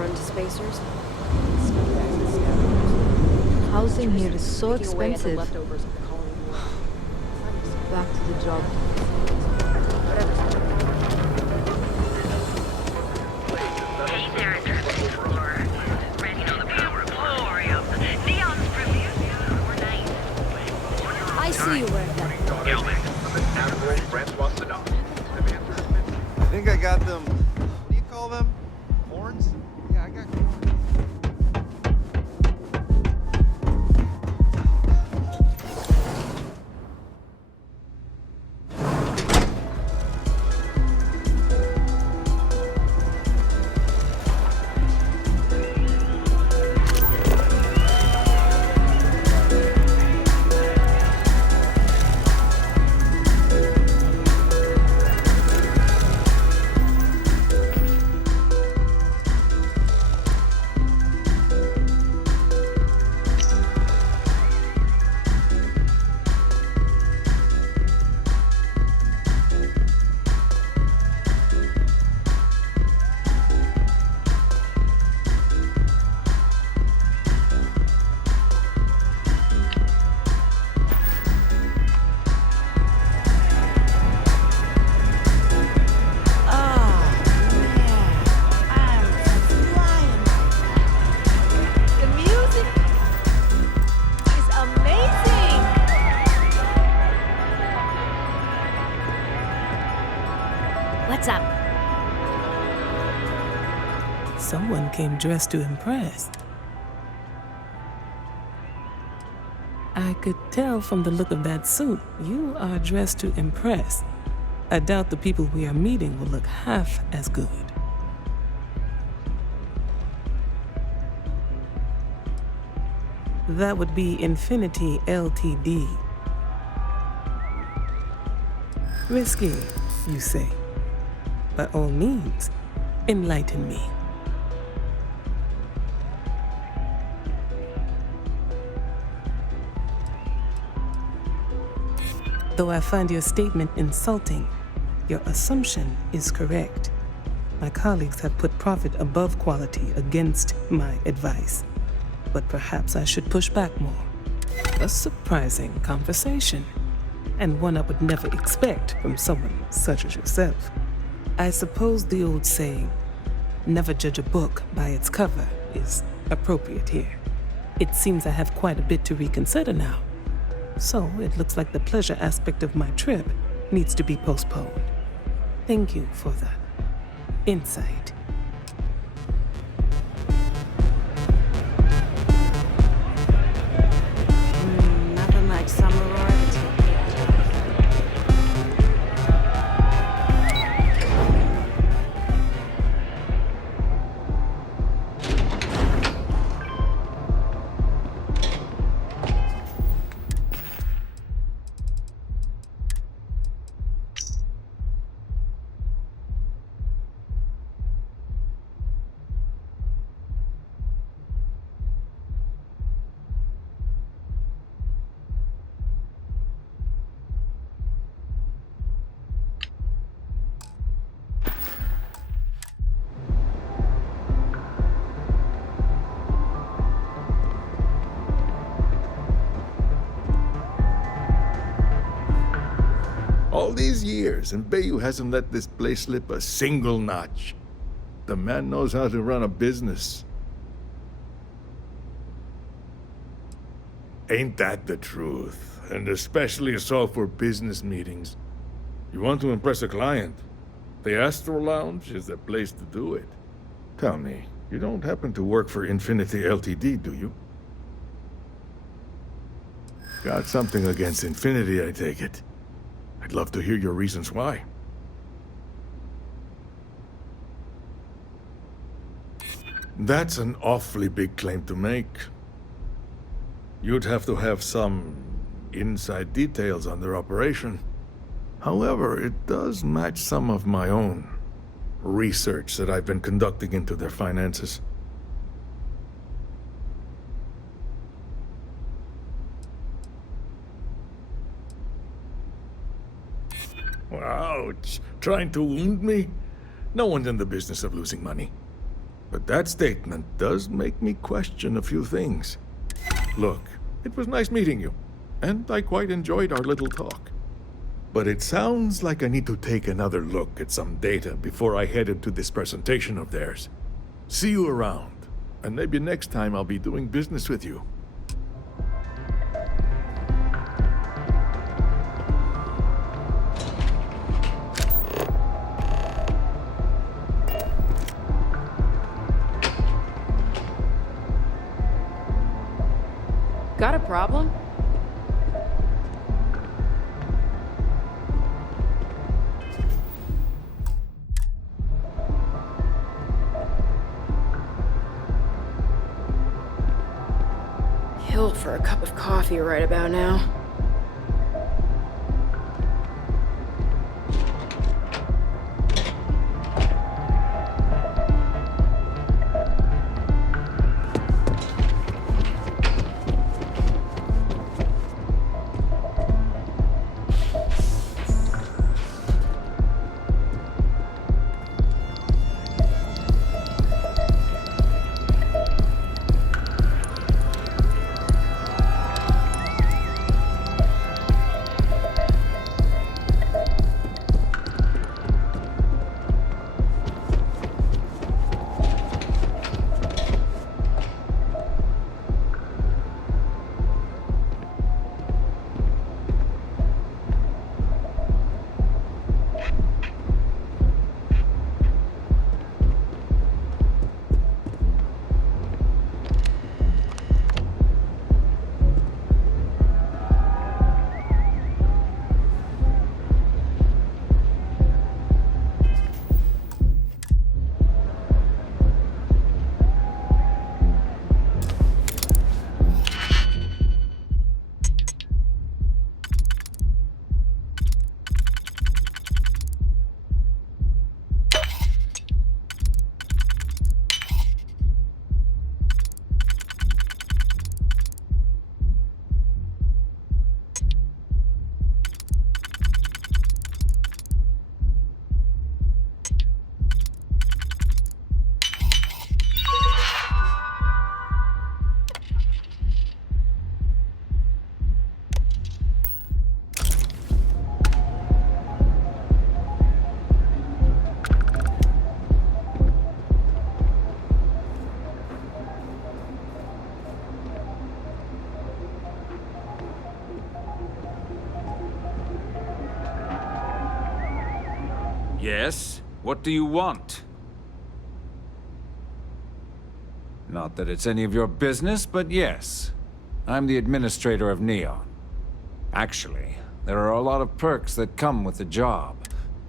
run to spacers? Housing here is so Picking away at the expensive. leftovers of the Colony War. Back to the job. Hey there, Internet Explorer. Ready on the power glory of the neons preview. We're nice. I see you wearing that. I think I got them. What do you call them? Horns? Yeah, I got horns. What's up? Someone came dressed to impress. I could tell from the look of that suit, you are dressed to impress. I doubt the people we are meeting will look half as good. That would be Infinity Ltd. Risky, you say? By all means, enlighten me. Though I find your statement insulting, your assumption is correct. My colleagues have put profit above quality against my advice. But perhaps I should push back more. A surprising conversation, and one I would never expect from someone such as yourself. I suppose the old saying, never judge a book by its cover, is appropriate here. It seems I have quite a bit to reconsider now. So it looks like the pleasure aspect of my trip needs to be postponed. Thank you for the insight. Nothing like summer roar to take the edge off. All these years, and Bayou hasn't let this place slip a single notch. The man knows how to run a business. Ain't that the truth? And especially so for business meetings. You want to impress a client? The Astro Lounge is the place to do it. Tell me, you don't happen to work for Infinity Ltd, do you? Got something against Infinity, I take it. I'd love to hear your reasons why. That's an awfully big claim to make. You'd have to have some inside details on their operation. However, it does match some of my own research that I've been conducting into their finances. Ouch! Trying to wound me? No one's in the business of losing money. But that statement does make me question a few things. Look, it was nice meeting you, and I quite enjoyed our little talk. But it sounds like I need to take another look at some data before I head into this presentation of theirs. See you around, and maybe next time I'll be doing business with you. Got a problem? Killed for a cup of coffee right about now. Yes? What do you want? Not that it's any of your business, but yes. I'm the administrator of Neon. Actually, there are a lot of perks that come with the job.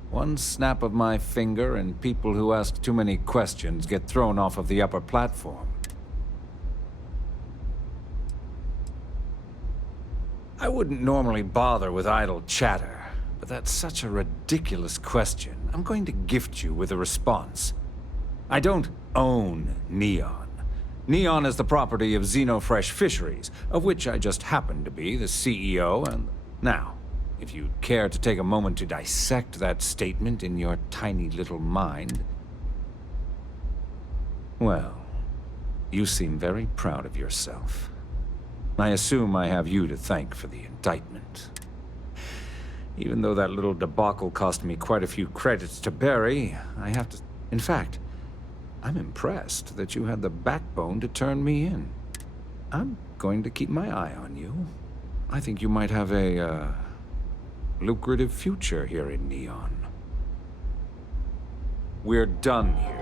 One snap of my finger and people who ask too many questions get thrown off of the upper platform. I wouldn't normally bother with idle chatter, but that's such a ridiculous question. I'm going to gift you with a response. I don't own Neon. Neon is the property of Xenofresh Fisheries, of which I just happen to be the CEO and... Now, if you'd care to take a moment to dissect that statement in your tiny little mind... Well, you seem very proud of yourself. I assume I have you to thank for the indictment. Even though that little debacle cost me quite a few credits to bury, I have to... In fact, I'm impressed that you had the backbone to turn me in. I'm going to keep my eye on you. I think you might have a, lucrative future here in Neon. We're done here.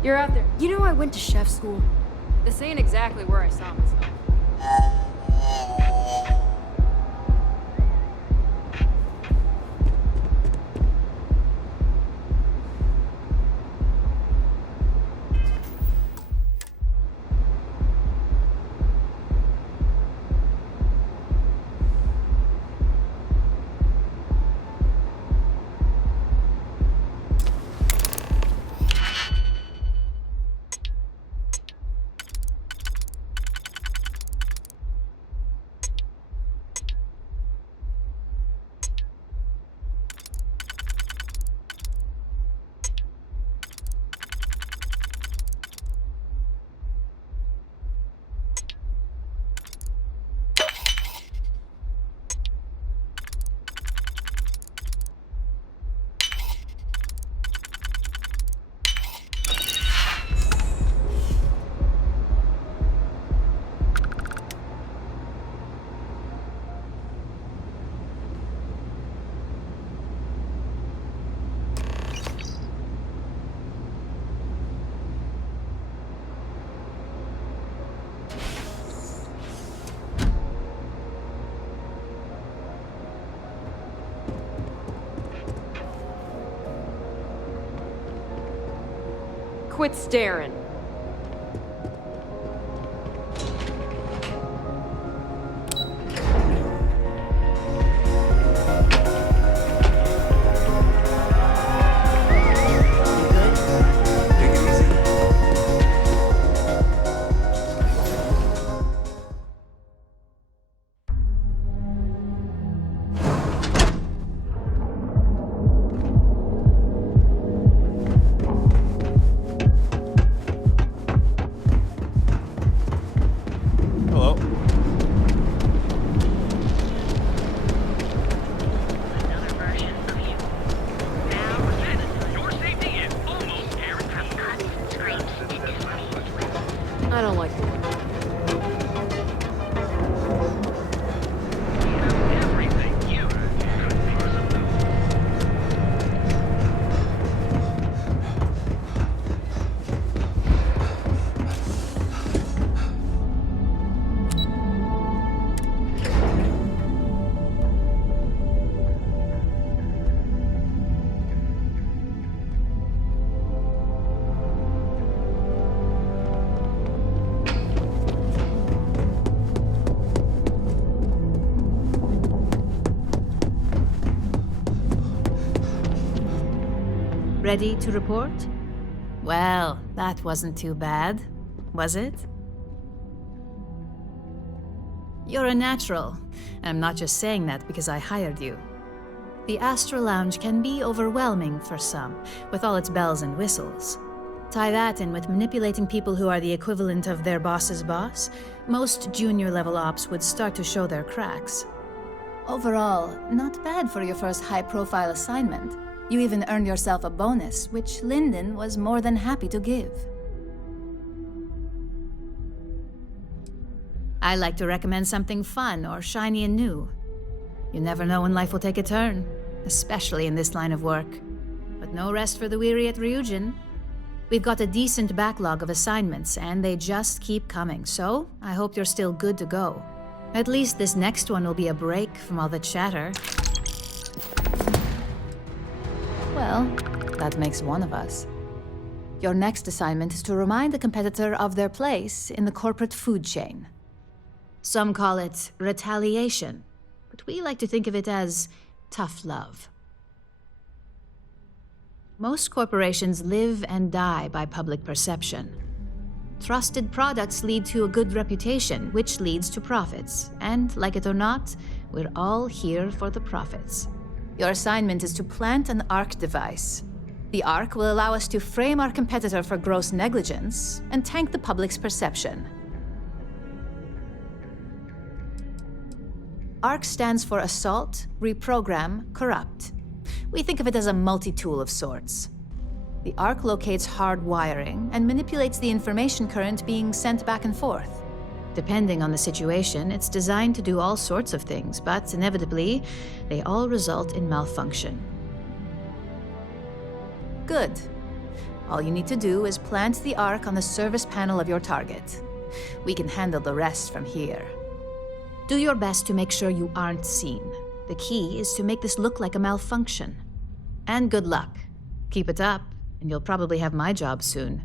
You're out there. You know I went to chef school. This ain't exactly where I saw myself. quit staring. Hello. Another version of you. Now, your safety is almost guaranteed. From cuts, scrapes, and I don't like it. everything you could possibly. Ready to report? Well, that wasn't too bad, was it? You're a natural. I'm not just saying that because I hired you. The Astral Lounge can be overwhelming for some, with all its bells and whistles. Tie that in with manipulating people who are the equivalent of their boss's boss, most junior-level ops would start to show their cracks. Overall, not bad for your first high-profile assignment. You even earned yourself a bonus, which Lyndon was more than happy to give. I like to recommend something fun or shiny and new. You never know when life will take a turn, especially in this line of work. But no rest for the weary at Ryujin. We've got a decent backlog of assignments, and they just keep coming, so I hope you're still good to go. At least this next one will be a break from all the chatter. Well, that makes one of us. Your next assignment is to remind the competitor of their place in the corporate food chain. Some call it retaliation, but we like to think of it as tough love. Most corporations live and die by public perception. Trusted products lead to a good reputation, which leads to profits. And, like it or not, we're all here for the profits. Your assignment is to plant an ARC device. The ARC will allow us to frame our competitor for gross negligence and tank the public's perception. ARC stands for Assault, Reprogram, Corrupt. We think of it as a multi-tool of sorts. The ARC locates hard wiring and manipulates the information current being sent back and forth. Depending on the situation, it's designed to do all sorts of things, but inevitably, they all result in malfunction. Good. All you need to do is plant the ARC on the service panel of your target. We can handle the rest from here. Do your best to make sure you aren't seen. The key is to make this look like a malfunction. And good luck. Keep it up, and you'll probably have my job soon.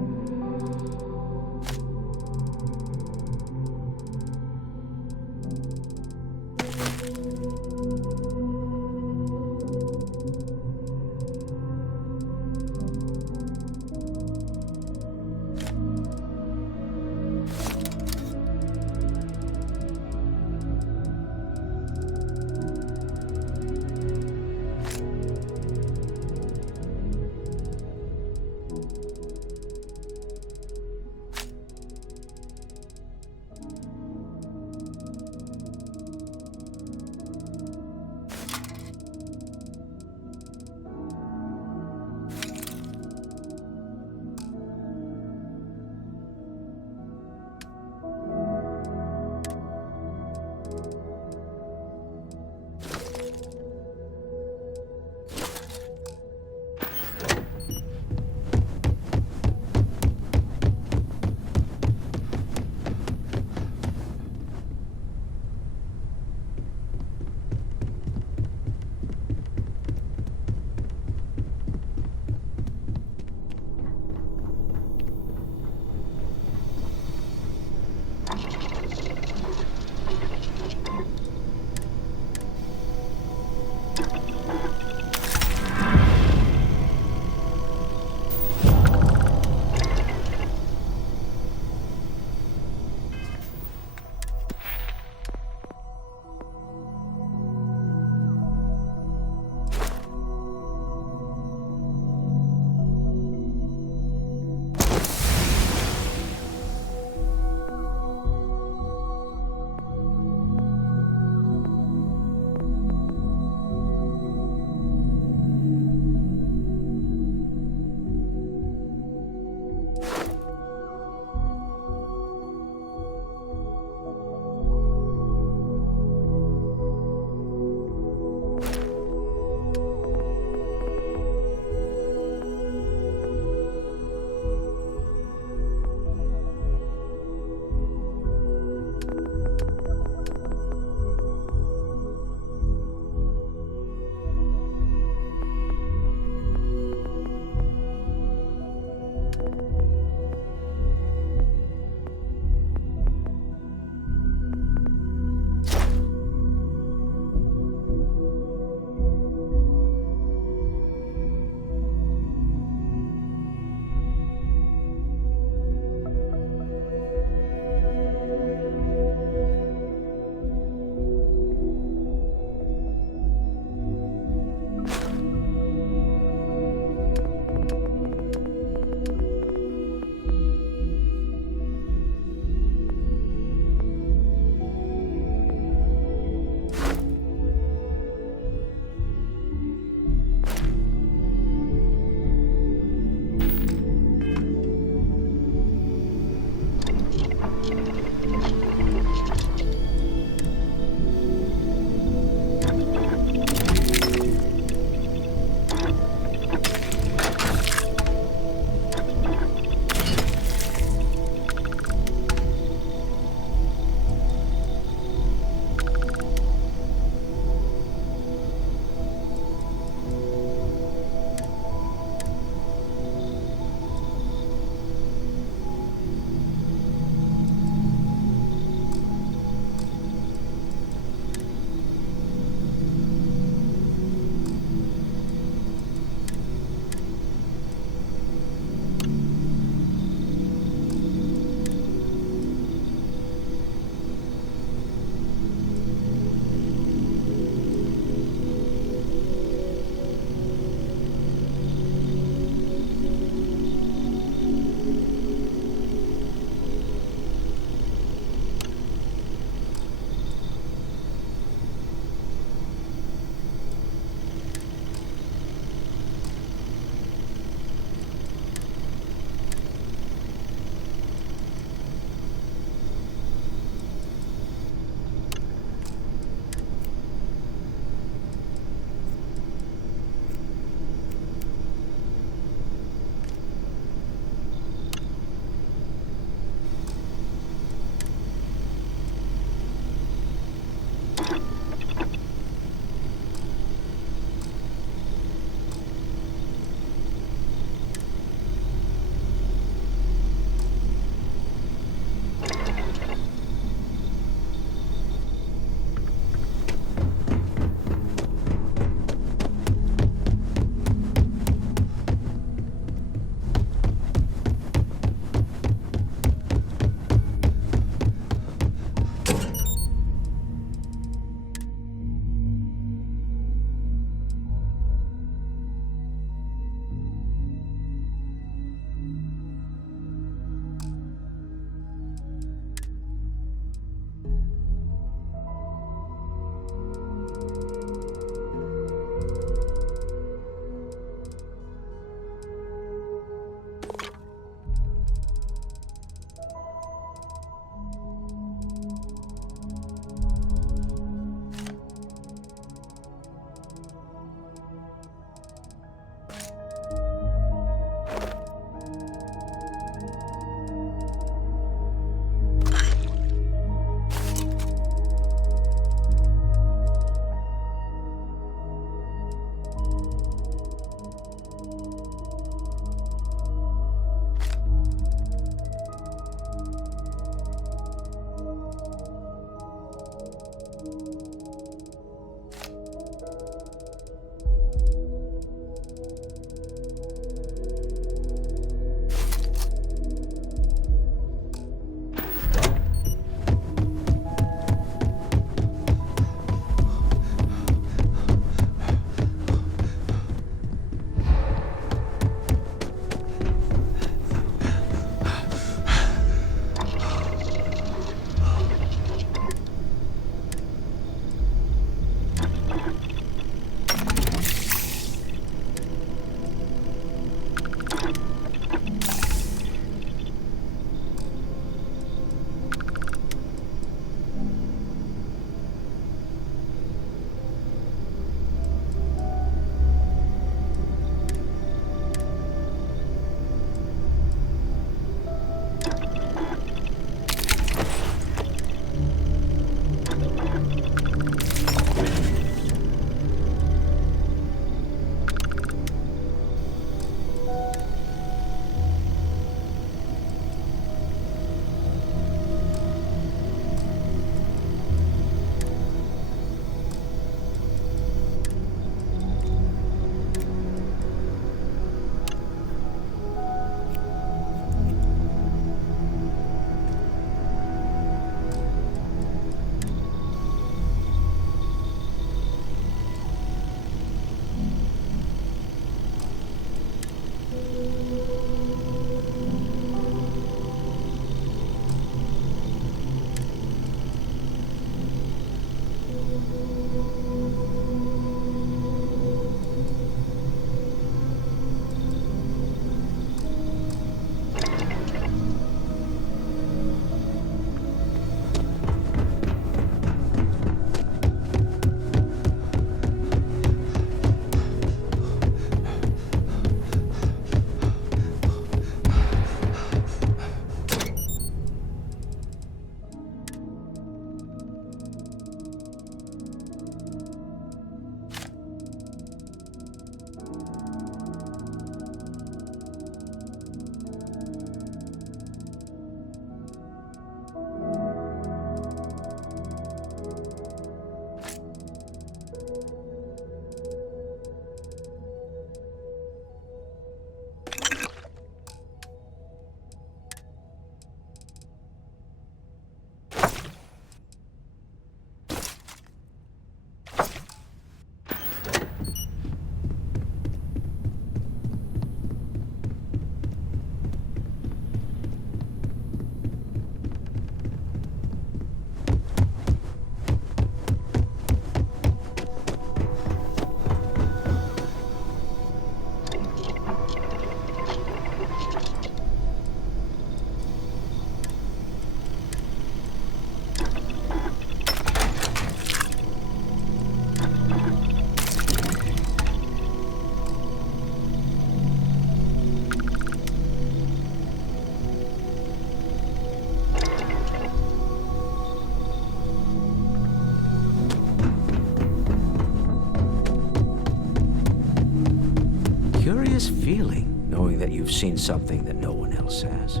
that you've seen something that no one else has.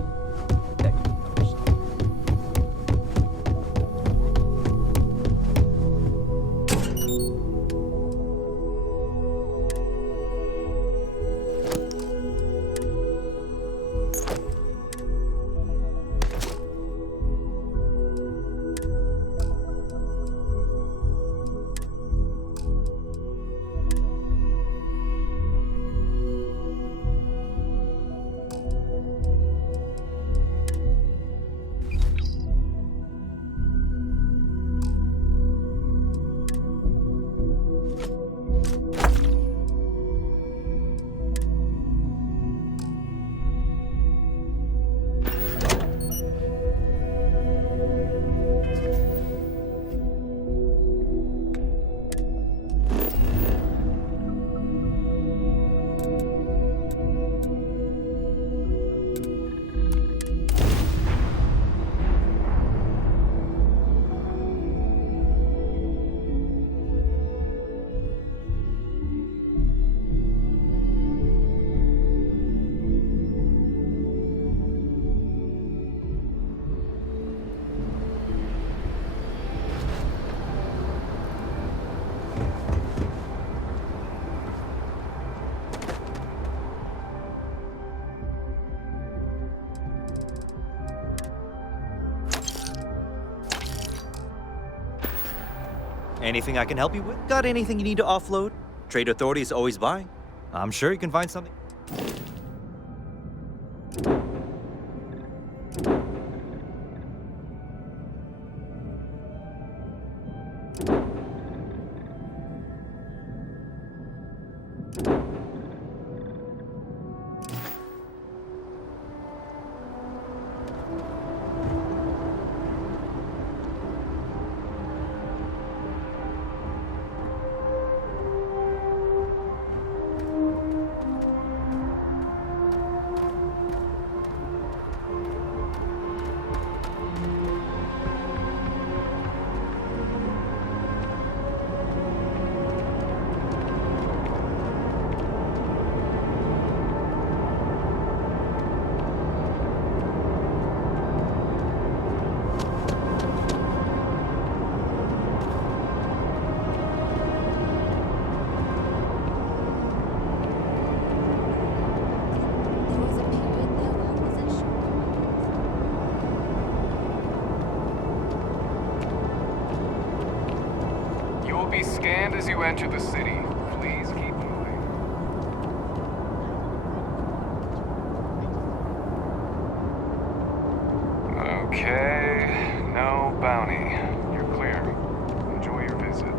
Anything I can help you with? Got anything you need to offload? Trade Authority is always buying. I'm sure you can find something. You will be scanned as you enter the city. Please keep moving. Okay, no bounty. You're clear. Enjoy your visit.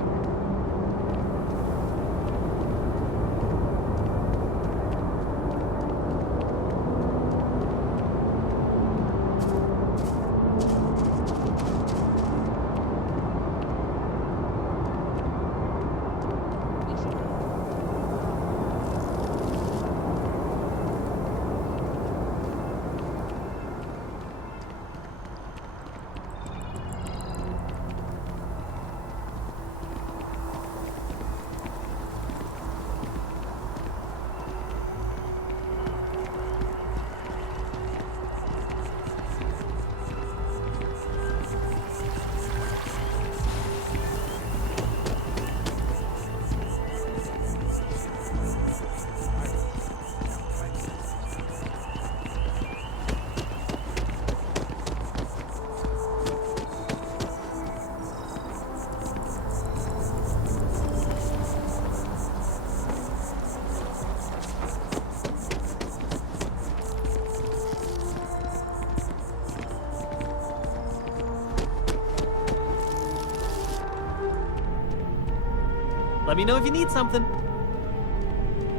Let me know if you need something.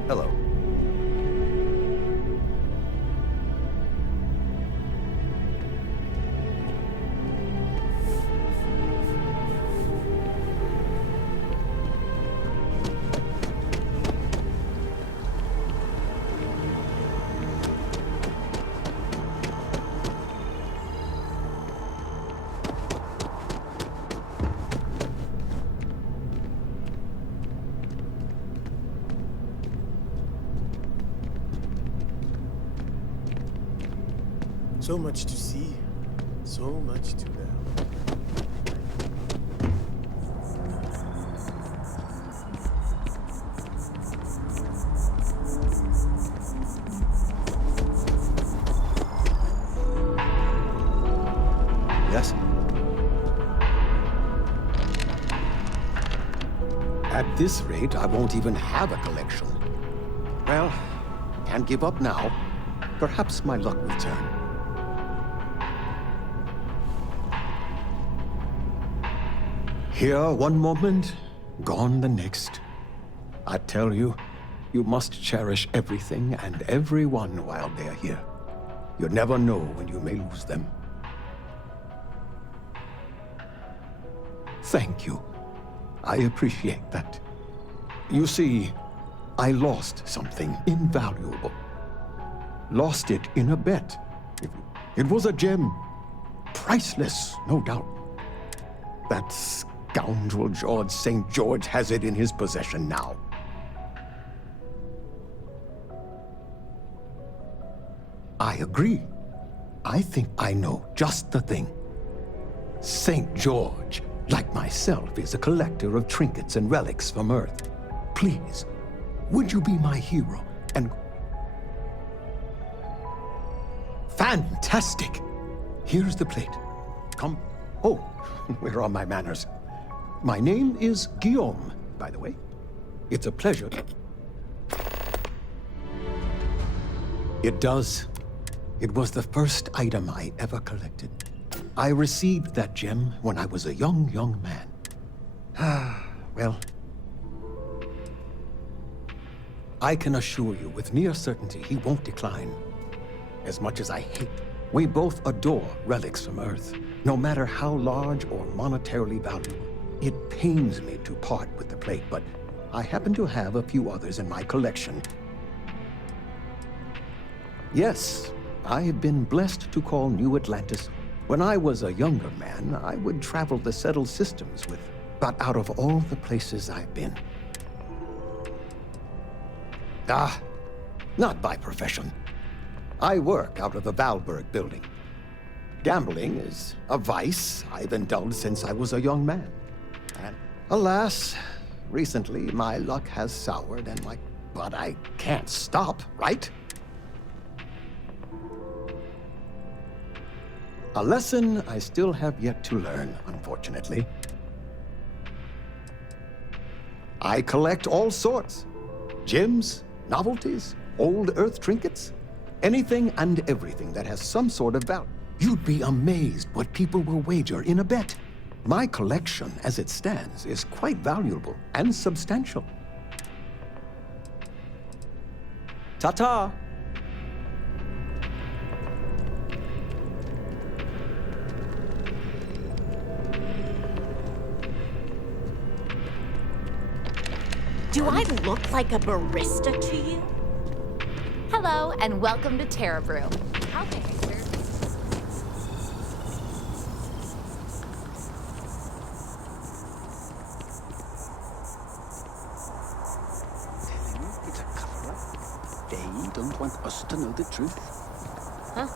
Hello. So much to see, so much to learn. Yes? At this rate, I won't even have a collection. Well, can't give up now. Perhaps my luck will turn. Here one moment, gone the next. I tell you, you must cherish everything and everyone while they're here. You never know when you may lose them. Thank you. I appreciate that. You see, I lost something invaluable. Lost it in a bet. It was a gem. Priceless, no doubt. That scoundrel George St. George has it in his possession now. I agree. I think I know just the thing. St. George, like myself, is a collector of trinkets and relics from Earth. Please, would you be my hero and... Fantastic! Here's the plate. Come. Oh, where are my manners? My name is Guillaume, by the way. It's a pleasure. It does. It was the first item I ever collected. I received that gem when I was a young man. Well, I can assure you with near certainty he won't decline. As much as I hate, we both adore relics from Earth. No matter how large or monetarily valuable, it pains me to part with the plate, but I happen to have a few others in my collection. Yes, I have been blessed to call New Atlantis. When I was a younger man, I would travel the settled systems with, but out of all the places I've been. Not by profession. I work out of the Valberg building. Gambling is a vice I've indulged since I was a young man. And alas, recently my luck has soured and but I can't stop, right? A lesson I still have yet to learn, unfortunately. I collect all sorts. Gems, novelties, old Earth trinkets. Anything and everything that has some sort of value. You'd be amazed what people will wager in a bet. My collection, as it stands, is quite valuable and substantial. Ta-ta! Do I look like a barista to you? Hello, and welcome to Terra Brew. How may I serve you? It's a cover-up. They don't want us to know the truth. Huh?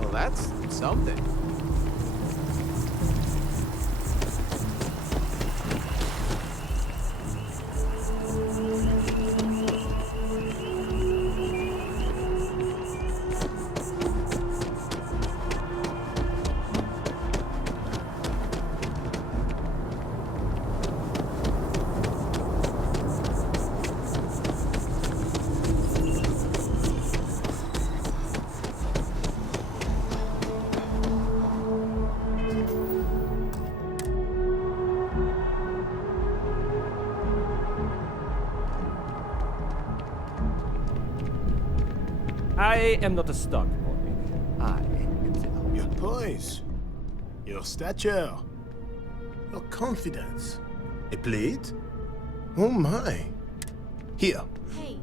Well, that's something. I am not a stock boy. I am the owner. voice, your stature, your confidence. A plate? Oh my. Here,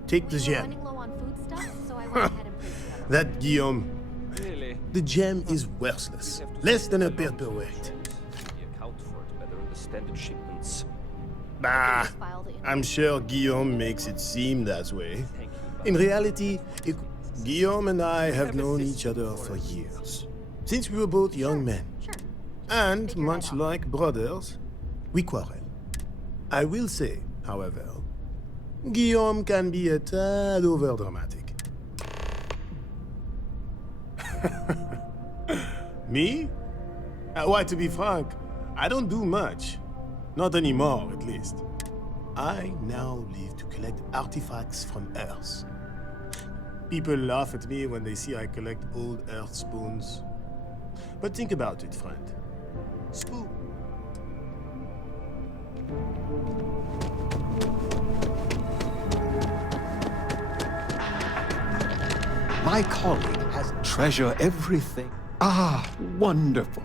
take the gem. Running low on foodstuffs, so I went ahead and placed another. That Guillaume. Really? The gem is worthless. Less than a paperweight. We account for it better in the standard shipments. Bah, I'm sure Guillaume makes it seem that way. In reality, Guillaume and I have known each other for years. Since we were both young men. And, much like brothers, we quarrel. I will say, however, Guillaume can be a tad overdramatic. Me? Why, to be frank, I don't do much. Not anymore, at least. I now live to collect artifacts from Earth. People laugh at me when they see I collect old Earth spoons. But think about it, friend. Spoon. My colleague has treasure everything. Ah, wonderful.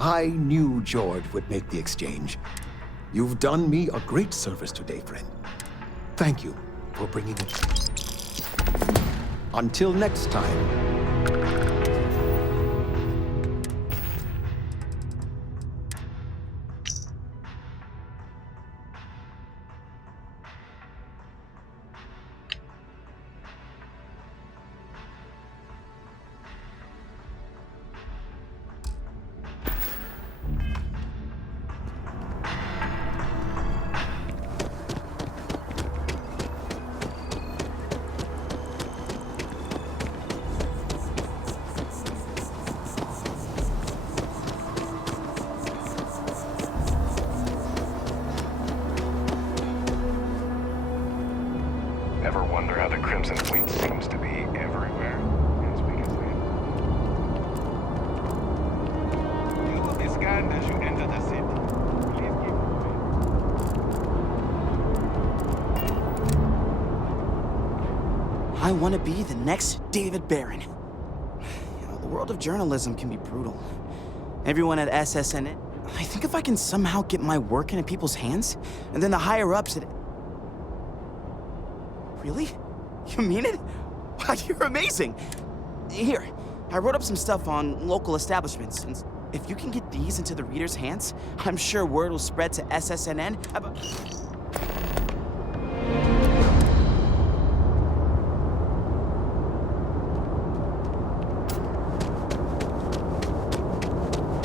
I knew George would make the exchange. You've done me a great service today, friend. Thank you for bringing it. Until next time. Ever wonder how the Crimson Fleet seems to be everywhere? As we can see. You will be scanned as you enter the city. Please keep I want to be the next David Barron. The world of journalism can be brutal. Everyone at SSN, I think if I can somehow get my work into people's hands, and then the higher-ups at... Really? You mean it? Wow, you're amazing! Here, I wrote up some stuff on local establishments, and if you can get these into the readers' hands, I'm sure word will spread to SSNN about...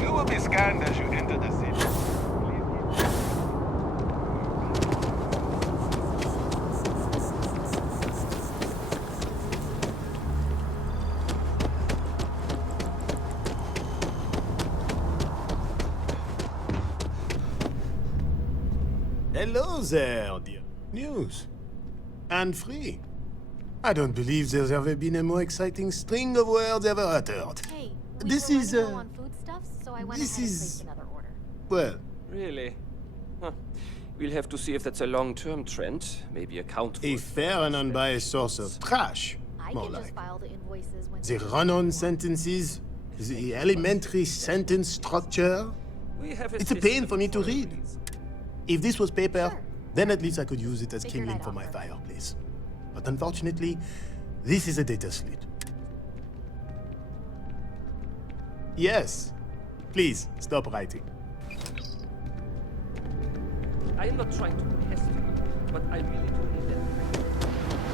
You will be scanned as you enter the city. Hello there, dear. News. And free. I don't believe there's ever been a more exciting string of words ever uttered. Hey, This is, on foodstuffs, so I went this ahead and is- placed another order. Well, Really? Huh. We'll have to see if that's a long-term trend. Maybe account for a it. fair and unbiased source of trash, I more can just like. file the invoices when The run-on sentences, the elementary sentence structure. We have It's a pain for me to system a read. reason. If this was paper, then at least I could use it as Figured kindling I'd for my offer. fireplace. But unfortunately, this is a data slate. Yes. Please, stop writing. I am not trying to pester you, but I really do need that.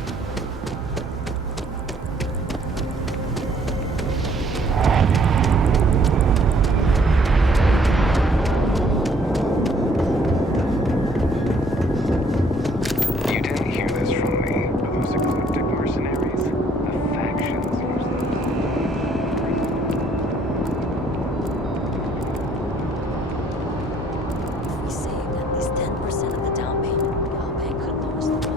You didn't hear this from me, but those ecliptic mercenaries, the factions use them. If we saved at least 10% of the down payment, our bank could lose them.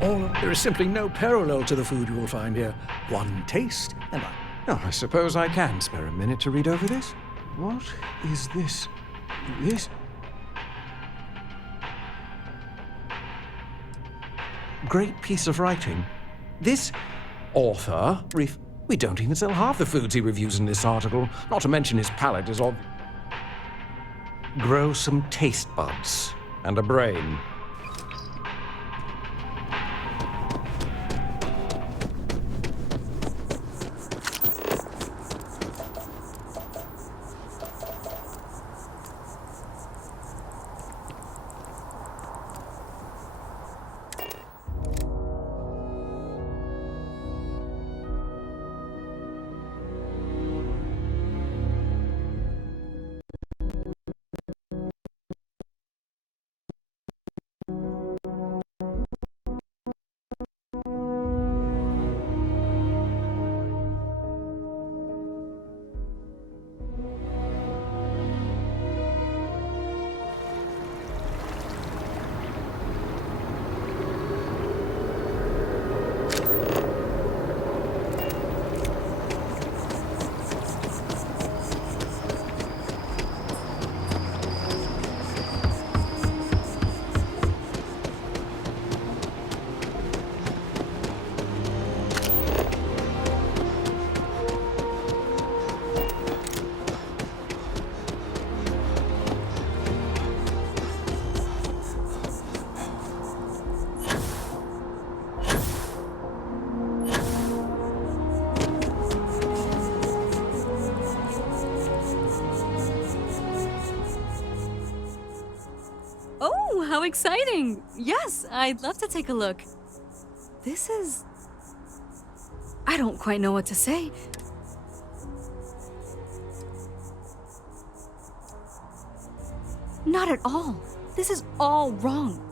There is simply no parallel to the food you will find here. One taste, and I suppose I can spare a minute to read over this. What is this? This? Great piece of writing. This author, we don't even sell half the foods he reviews in this article, not to mention his palate is obvious. Grow some taste buds and a brain. Oh, how exciting! Yes, I'd love to take a look. This is... I don't quite know what to say. Not at all. This is all wrong.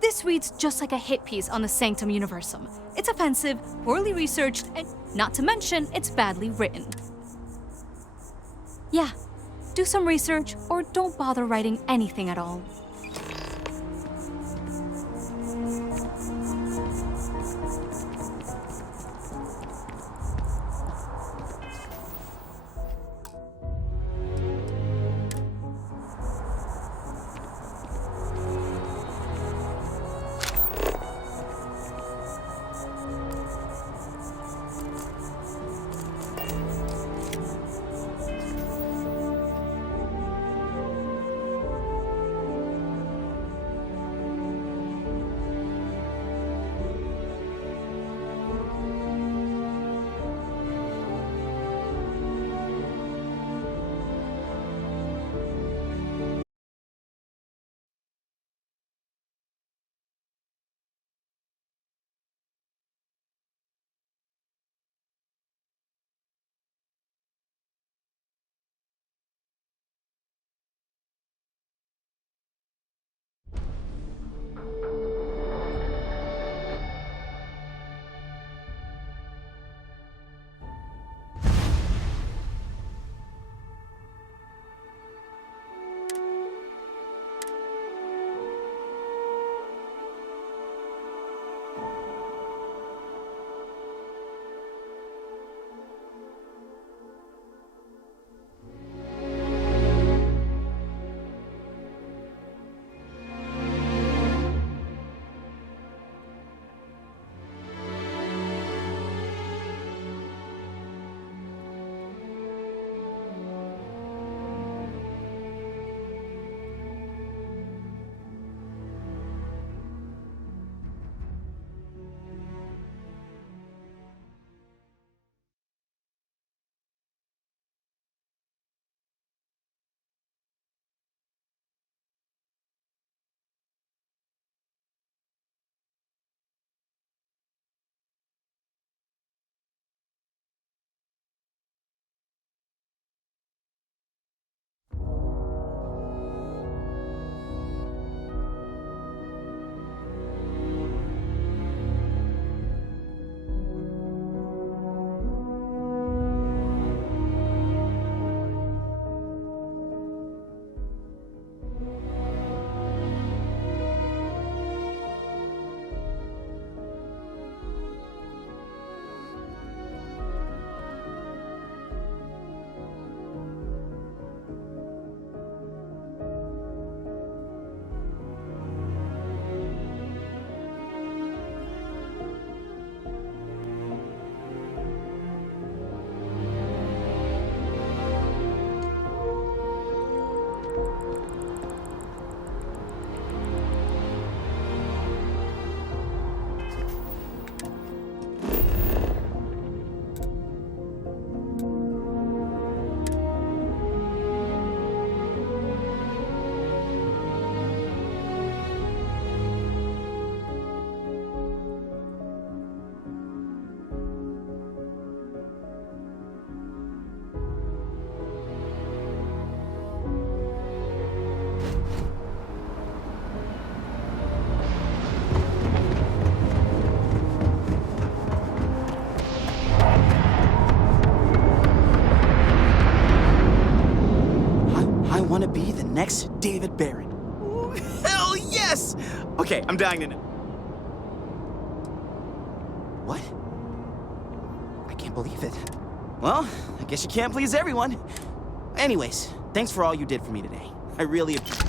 This reads just like a hit piece on the Sanctum Universum. It's offensive, poorly researched, and not to mention, it's badly written. Yeah, do some research or don't bother writing anything at all. next David Barron. Ooh, hell yes! Okay, I'm dying to know. What? I can't believe it. Well, I guess you can't please everyone. Anyways, thanks for all you did for me today. I really appreciate it.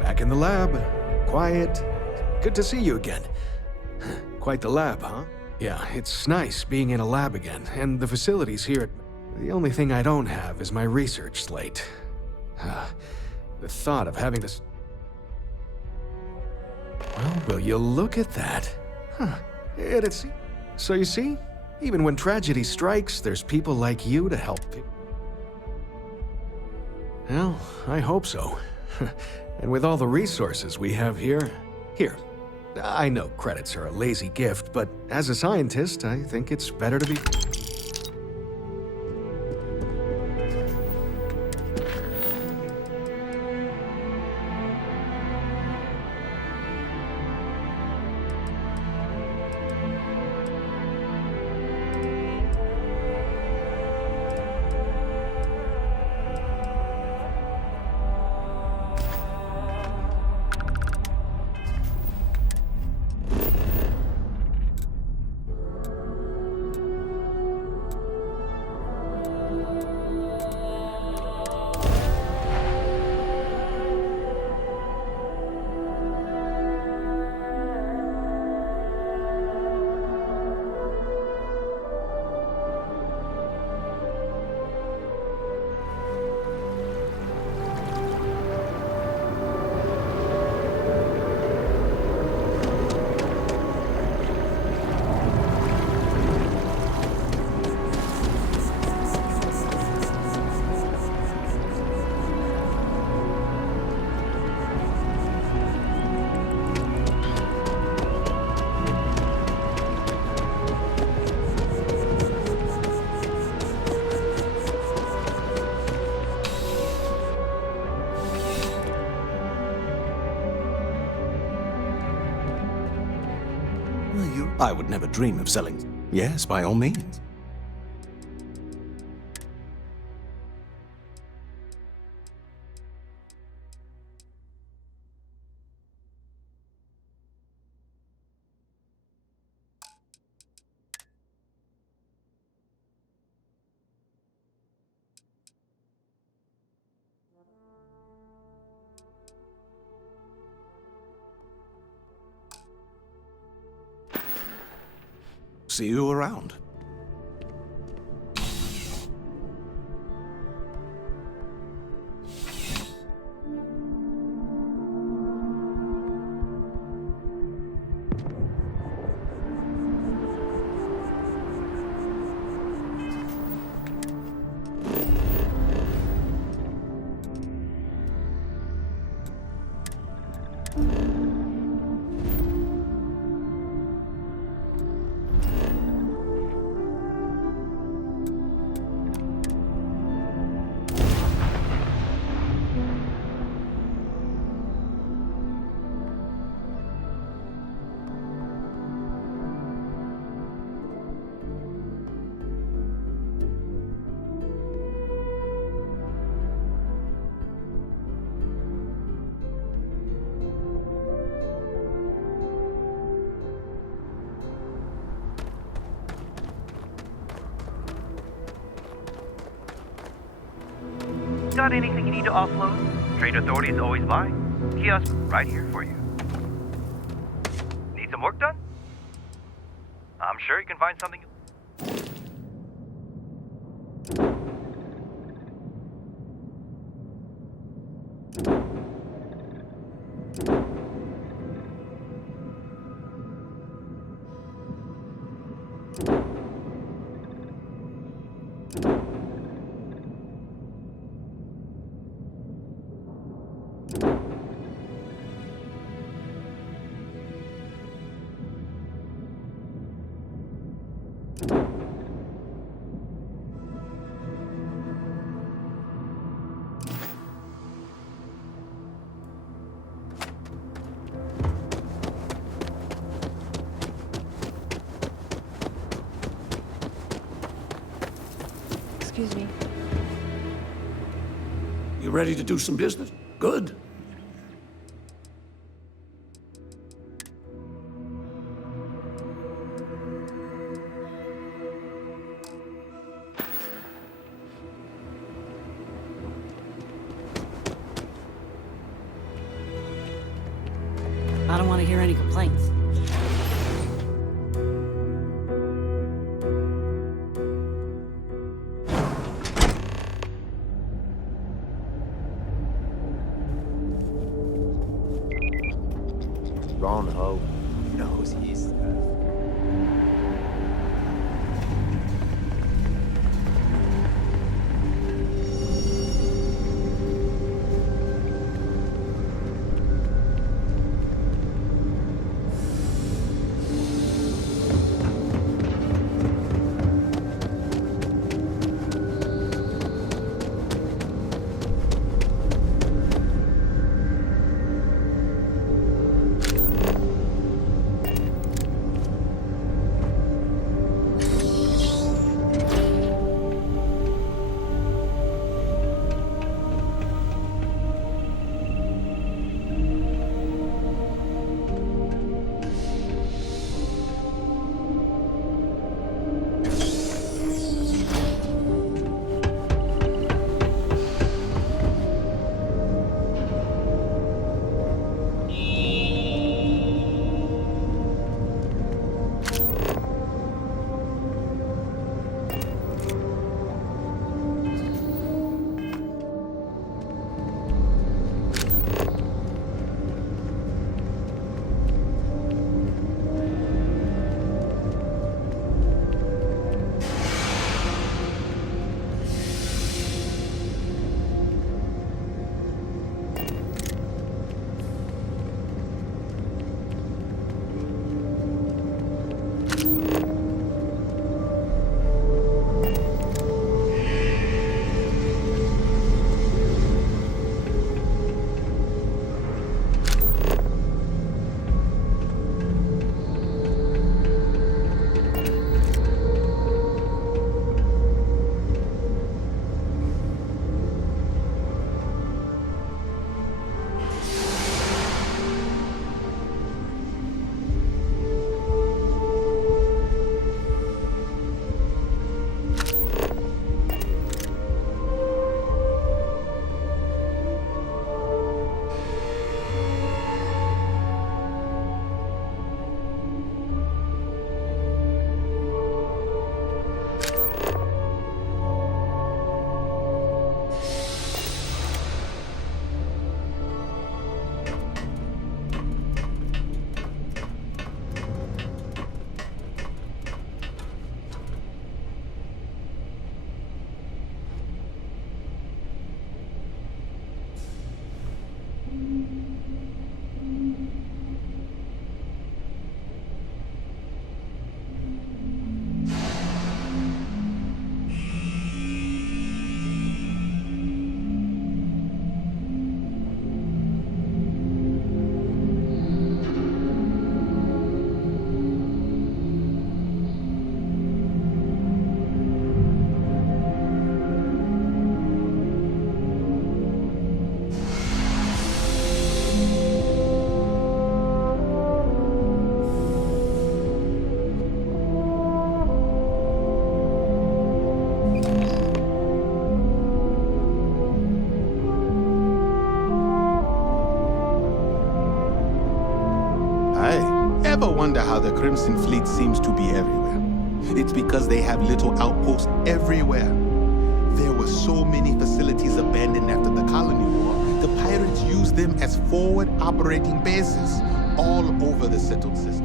Back in the lab. Quiet. Good to see you again. Quite the lab, huh? Yeah, it's nice being in a lab again, and the facilities here. The only thing I don't have is my research slate. The thought of having this... Well, will you look at that? Huh. It's... So you see, even when tragedy strikes, there's people like you to help. Well, I hope so. And with all the resources we have here... Here, I know credits are a lazy gift, but as a scientist, I think it's better to be... I would never dream of selling. Yes, by all means. See you around. Got anything you need to offload? Trade authorities always buy. Kiosk right here for you. Need some work done? I'm sure you can find something. Excuse me. You ready to do some business? Good. I don't want to hear any complaints. Ron Ho knows his stuff. wonder how the Crimson Fleet seems to be everywhere. It's because they have little outposts everywhere. There were so many facilities abandoned after the colony war, the pirates used them as forward operating bases all over the settled systems.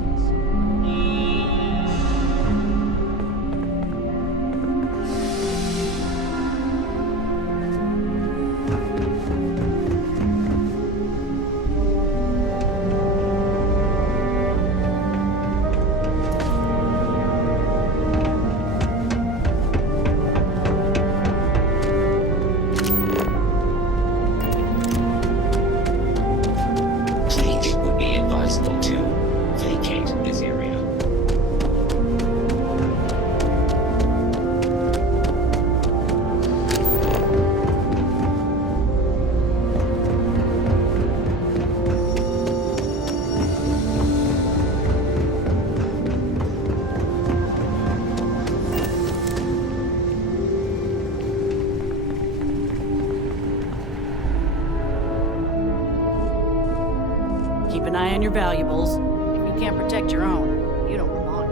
It would be advisable to vacate this area. Keep an eye on your valuables. If you can't protect your own, you don't belong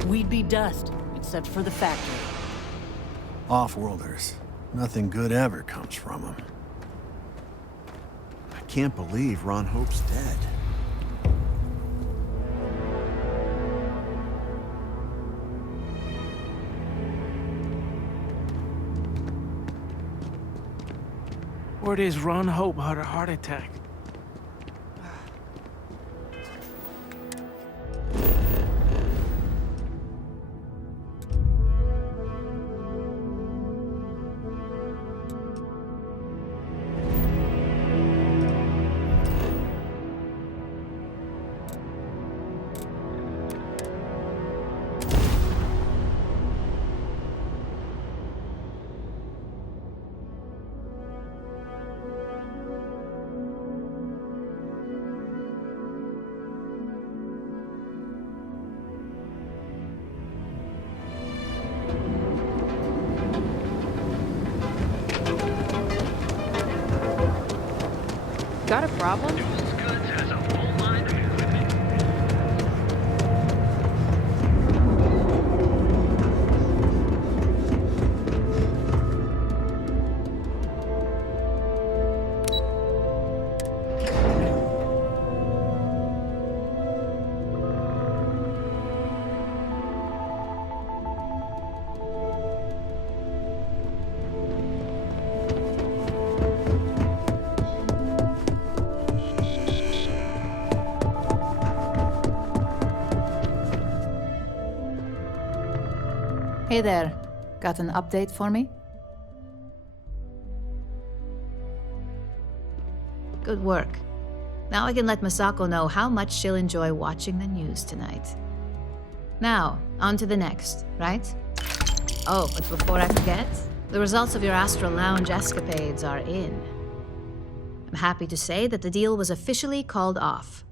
here. We'd be dust, except for the factory. Off-worlders. Nothing good ever comes from them. I can't believe Ron Hope's dead. Word is Ron Hope had a heart attack. Got a problem? Hey there. Got an update for me? Good work. Now I can let Masako know how much she'll enjoy watching the news tonight. Now, on to the next, right? Oh, but before I forget, the results of your Astral Lounge escapades are in. I'm happy to say that the deal was officially called off.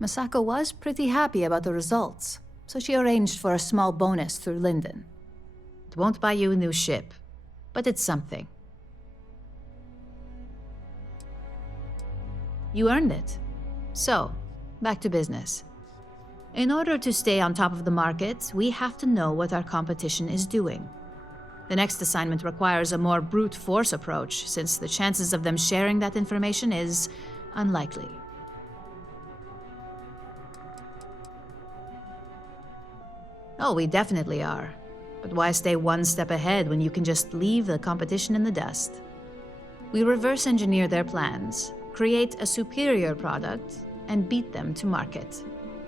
Masako was pretty happy about the results, so she arranged for a small bonus through Linden. It won't buy you a new ship, but it's something. You earned it. So, back to business. In order to stay on top of the market, we have to know what our competition is doing. The next assignment requires a more brute force approach, since the chances of them sharing that information is unlikely. Oh, we definitely are. But why stay one step ahead when you can just leave the competition in the dust? We reverse engineer their plans, create a superior product, and beat them to market.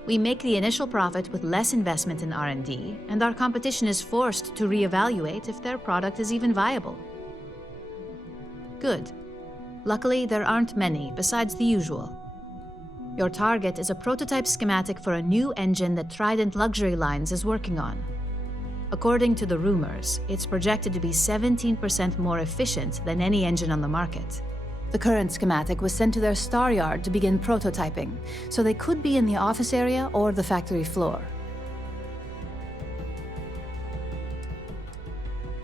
We make the initial profit with less investment in R&D, and our competition is forced to reevaluate if their product is even viable. Good. Luckily, there aren't many besides the usual. Your target is a prototype schematic for a new engine that Trident Luxury Lines is working on. According to the rumors, it's projected to be 17% more efficient than any engine on the market. The current schematic was sent to their star yard to begin prototyping, so they could be in the office area or the factory floor.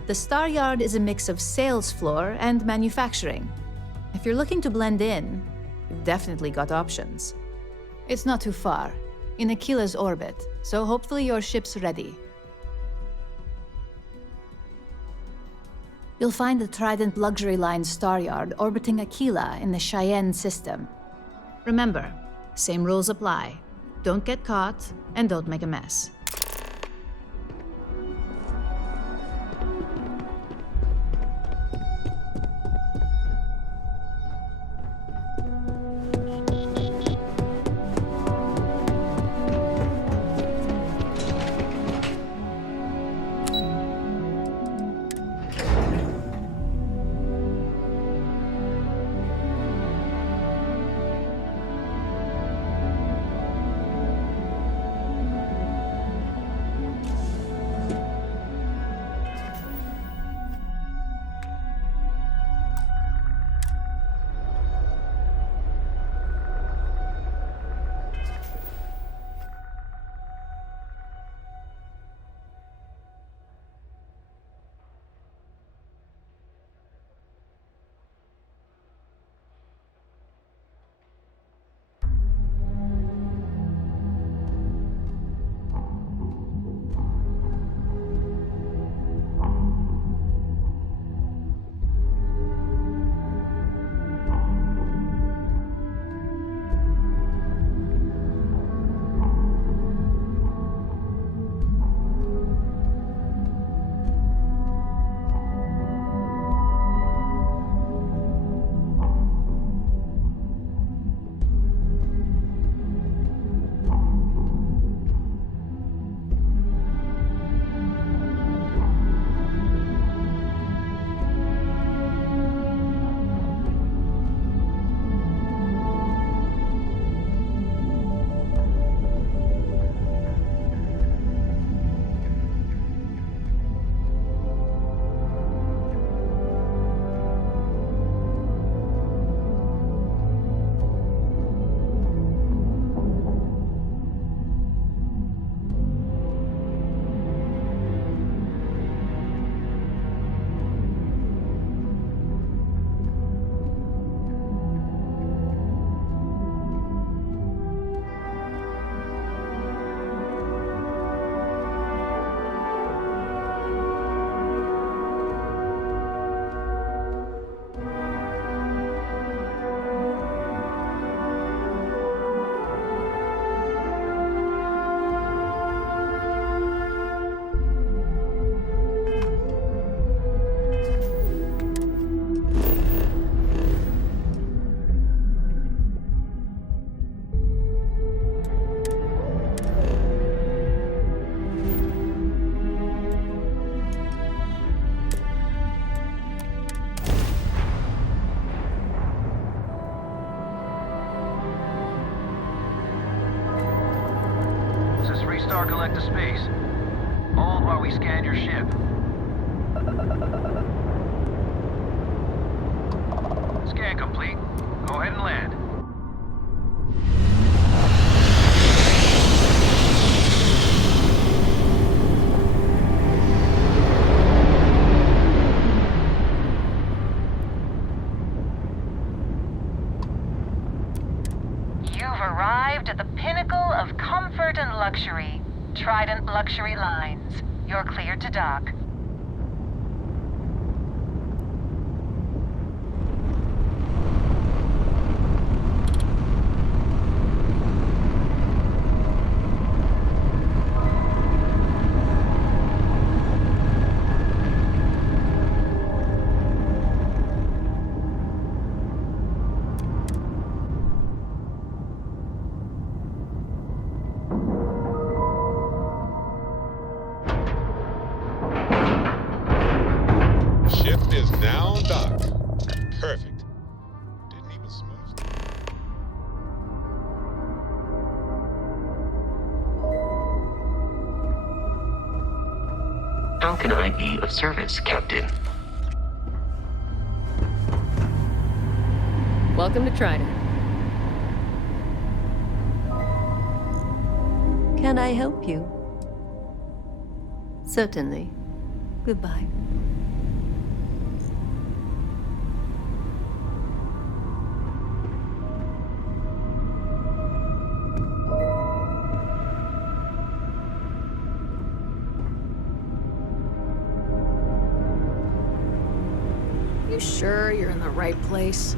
The star yard is a mix of sales floor and manufacturing. If you're looking to blend in, you've definitely got options. It's not too far, in Aquila's orbit, so hopefully your ship's ready. You'll find the Trident Luxury Line star yard orbiting Aquila in the Cheyenne system. Remember, same rules apply. Don't get caught, and don't make a mess. Star Collector space. Hold while we scan your ship. Scan complete. Go ahead and land. You've arrived at the pinnacle of comfort and luxury. Trident Luxury Lines. You're cleared to dock. How can I be of service, Captain? Welcome to Trident. Can I help you? Certainly. Goodbye. You sure you're in the right place?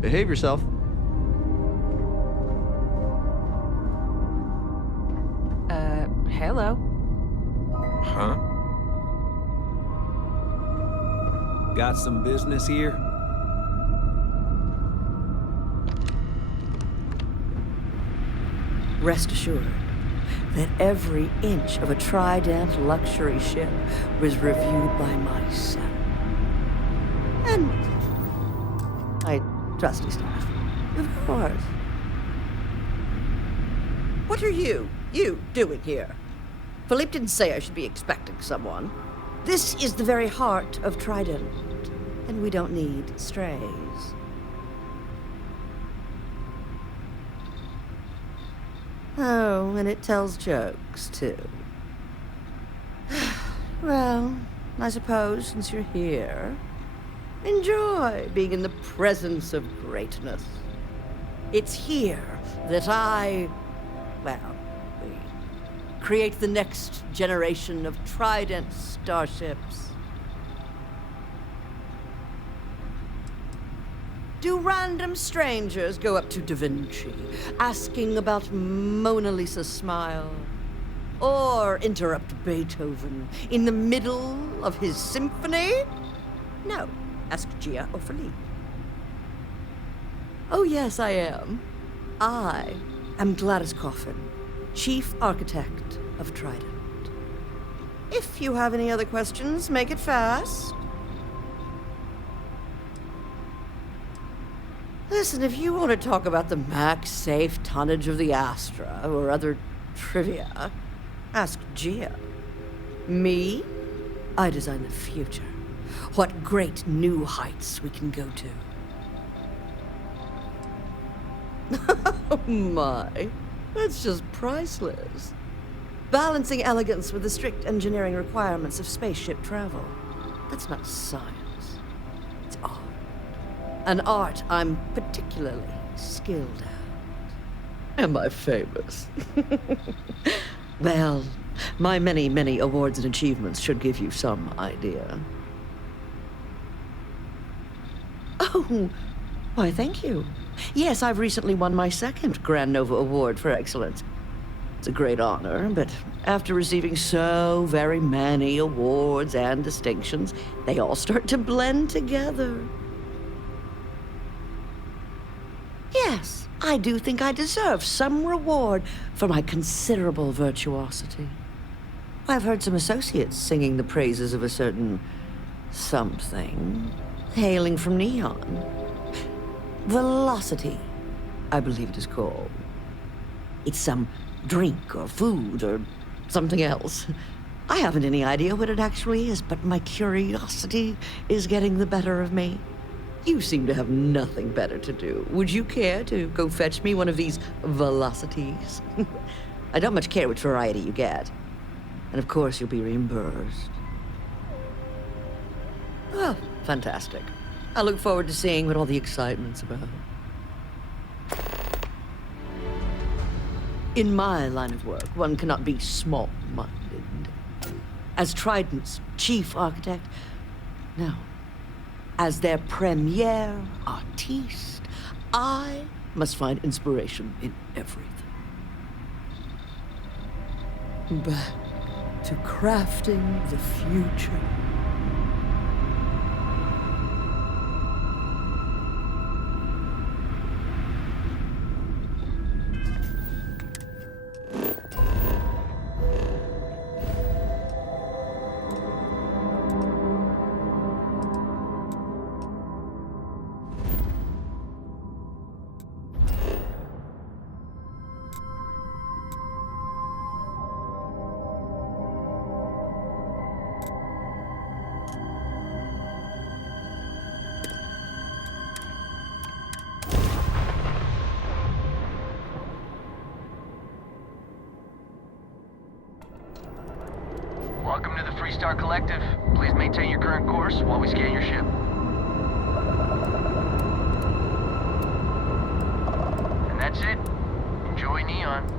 Behave yourself. Hello. Huh? Got some business here? Rest assured that every inch of a Trident luxury ship was reviewed by myself. And my trusty staff, of course. What are you doing here? Philippe didn't say I should be expecting someone. This is the very heart of Trident, and we don't need strays. Oh, and it tells jokes, too. Well, I suppose since you're here, enjoy being in the presence of greatness. It's here that we create the next generation of Trident starships. Do random strangers go up to Da Vinci, asking about Mona Lisa's smile? Or interrupt Beethoven in the middle of his symphony? No. Ask Gia or Philippe. Oh, yes, I am. I am Gladys Coffin, Chief Architect of Trident. If you have any other questions, make it fast. Listen, if you want to talk about the max safe tonnage of the Astra or other trivia, ask Gia. Me? I design the future. What great new heights we can go to. Oh my, that's just priceless. Balancing elegance with the strict engineering requirements of spaceship travel. That's not science. It's art. An art I'm particularly skilled at. Am I famous? Well, my many, many awards and achievements should give you some idea. Oh, why, thank you. Yes, I've recently won my second Grand Nova Award for Excellence. It's a great honor, but after receiving so very many awards and distinctions, they all start to blend together. Yes, I do think I deserve some reward for my considerable virtuosity. I've heard some associates singing the praises of a certain something hailing from Neon. Velocity, I believe it is called. It's some drink or food or something else. I haven't any idea what it actually is, but my curiosity is getting the better of me. You seem to have nothing better to do. Would you care to go fetch me one of these velocities? I don't much care which variety you get. And of course, you'll be reimbursed. Oh, fantastic. I look forward to seeing what all the excitement's about. In my line of work, one cannot be small-minded. As Trident's chief architect, no. As their premier artiste, I must find inspiration in everything. Back to crafting the future. Freestar Collective, please maintain your current course while we scan your ship. And that's it. Enjoy Neon.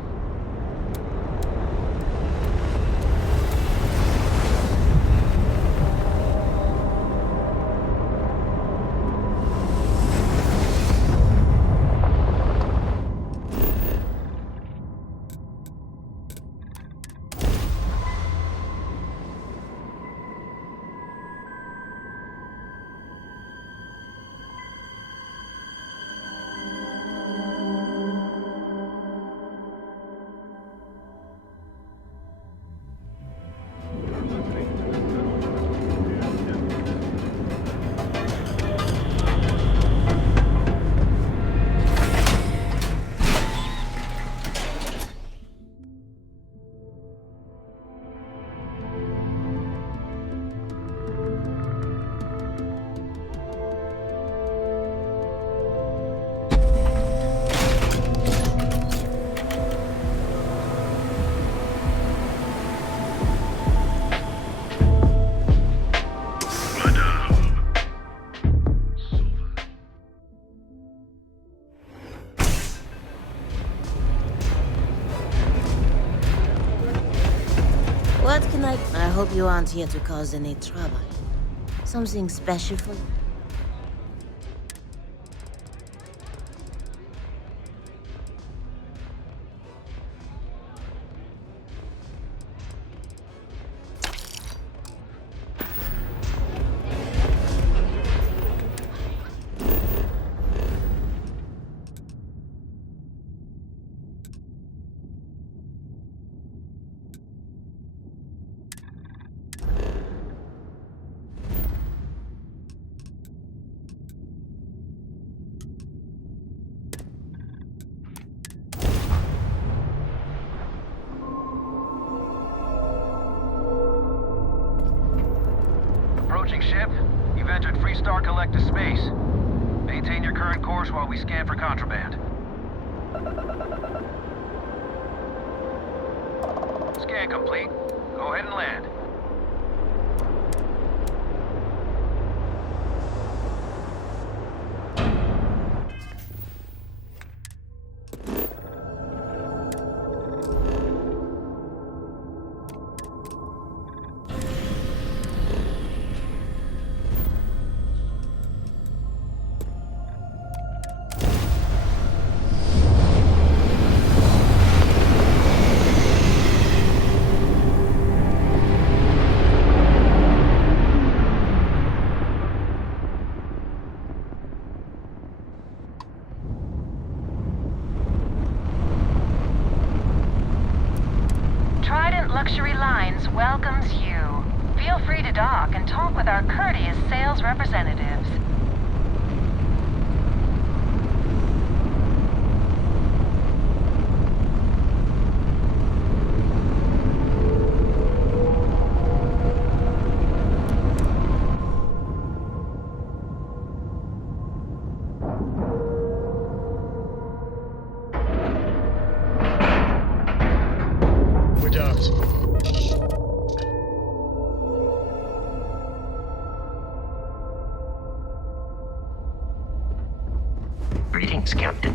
What can I hope you aren't here to cause any trouble. Something special for you? Approaching ship. You've entered Freestar Collective space. Maintain your current course while we scan for contraband. Scan complete. Go ahead and land. Luxury Lines welcomes you. Feel free to dock and talk with our courteous sales representatives. We're docked. Greetings, Captain.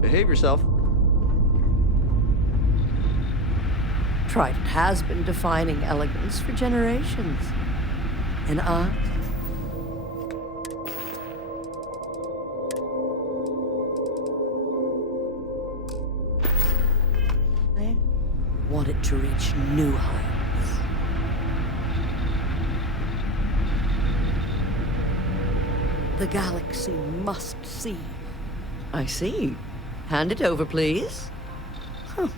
Behave yourself. Trident has been defining elegance for generations. And I want it to reach new heights. The galaxy must see. I see. Hand it over, please. Huh.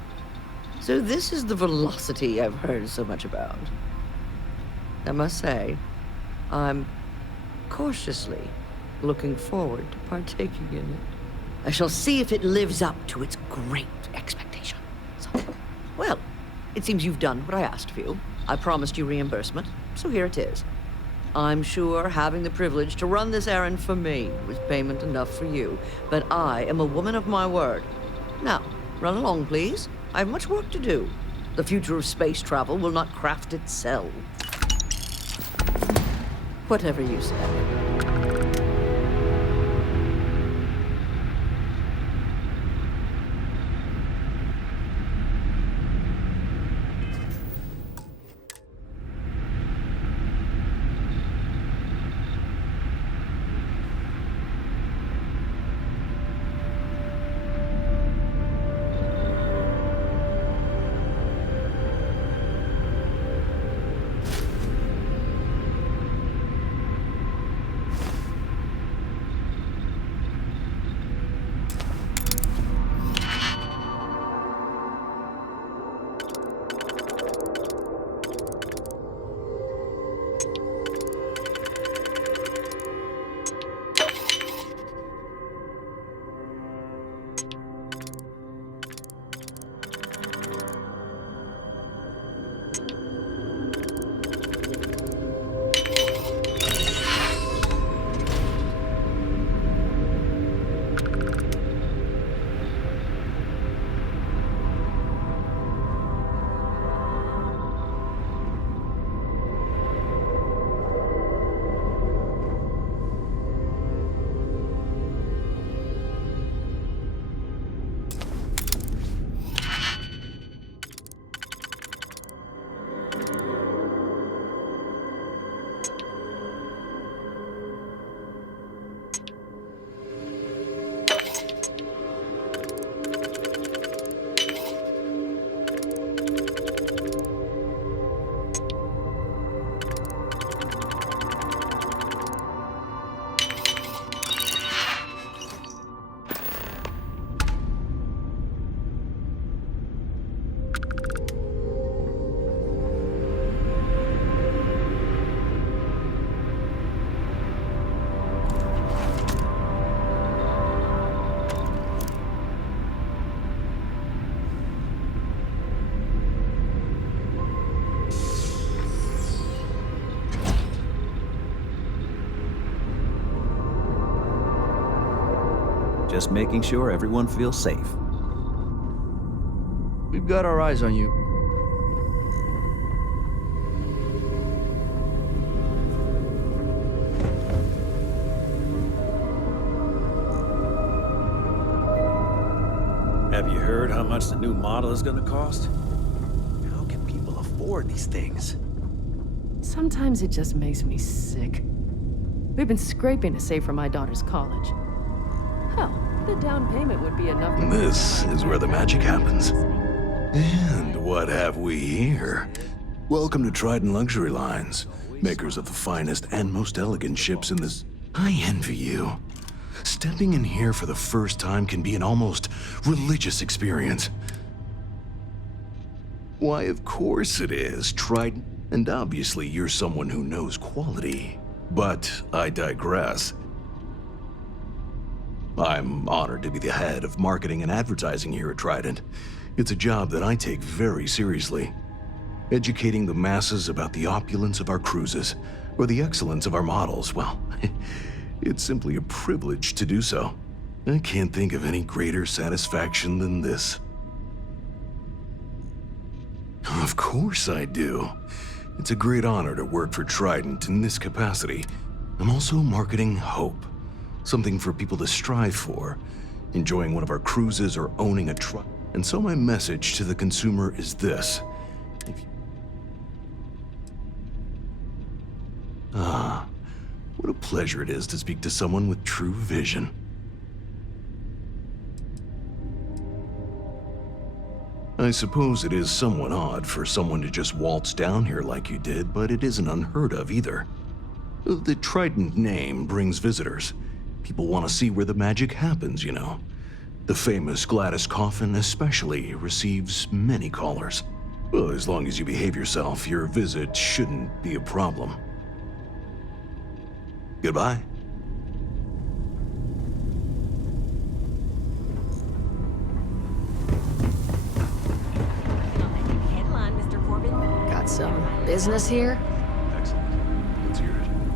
So this is the velocity I've heard so much about. I must say, I'm cautiously looking forward to partaking in it. I shall see if it lives up to its great expectations. Well, it seems you've done what I asked of you. I promised you reimbursement, so here it is. I'm sure having the privilege to run this errand for me was payment enough for you, but I am a woman of my word. Now, run along, please. I have much work to do. The future of space travel will not craft itself. Whatever you say. Just making sure everyone feels safe. We've got our eyes on you. Have you heard how much the new model is gonna cost? How can people afford these things? Sometimes it just makes me sick. We've been scraping to save for my daughter's college. Hell, the down payment would be enough. This is where the magic happens. And what have we here? Welcome to Trident Luxury Lines, makers of the finest and most elegant ships in this. I envy you. Stepping in here for the first time can be an almost religious experience. Why, of course it is, Trident. And obviously you're someone who knows quality. But I digress. I'm honored to be the head of marketing and advertising here at Trident. It's a job that I take very seriously. Educating the masses about the opulence of our cruises, or the excellence of our models, well, it's simply a privilege to do so. I can't think of any greater satisfaction than this. Of course I do. It's a great honor to work for Trident in this capacity. I'm also marketing hope. Something for people to strive for, enjoying one of our cruises or owning a truck. And so my message to the consumer is this. What a pleasure it is to speak to someone with true vision. I suppose it is somewhat odd for someone to just waltz down here like you did, but it isn't unheard of either. The Trident name brings visitors. People want to see where the magic happens, you know. The famous Gladys Coffin especially receives many callers. Well, as long as you behave yourself, your visit shouldn't be a problem. Goodbye. Got some business here? Excellent. Let's hear it.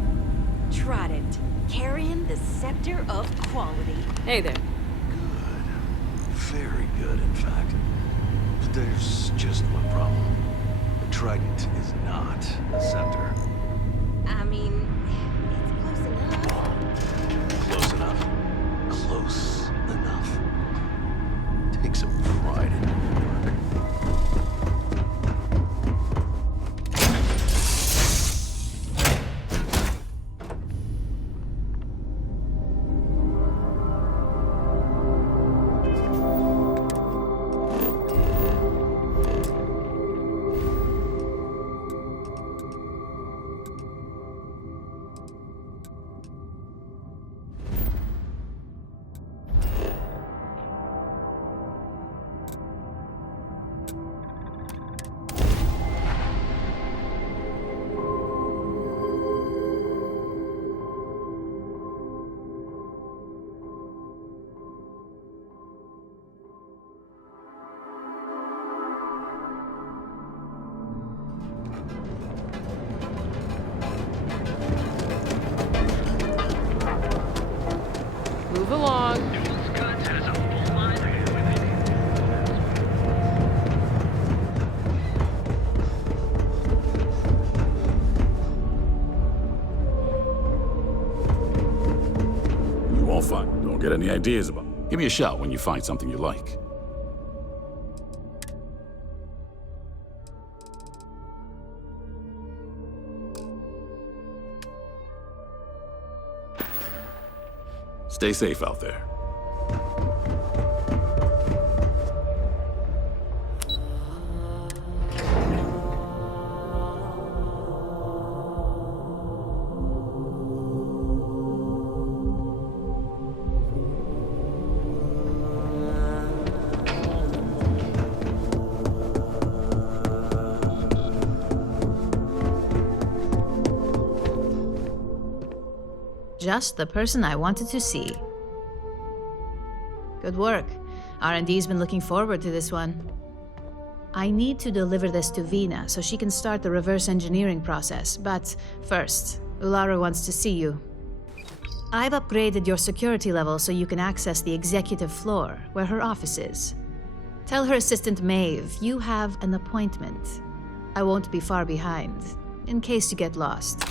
carrying the scepter of quality. Hey there. Very good, in fact. But there's just one problem. The Trident is not a scepter. I mean, it's close enough. Close enough. Close enough. Take some pride in your work. Move along. You won't find. Don't get any ideas about. Give me a shout when you find something you like. Stay safe out there. Just the person I wanted to see. Good work. R&D's been looking forward to this one. I need to deliver this to Vina so she can start the reverse engineering process, but first, Ularu wants to see you. I've upgraded your security level so you can access the executive floor, where her office is. Tell her assistant Maeve you have an appointment. I won't be far behind, in case you get lost.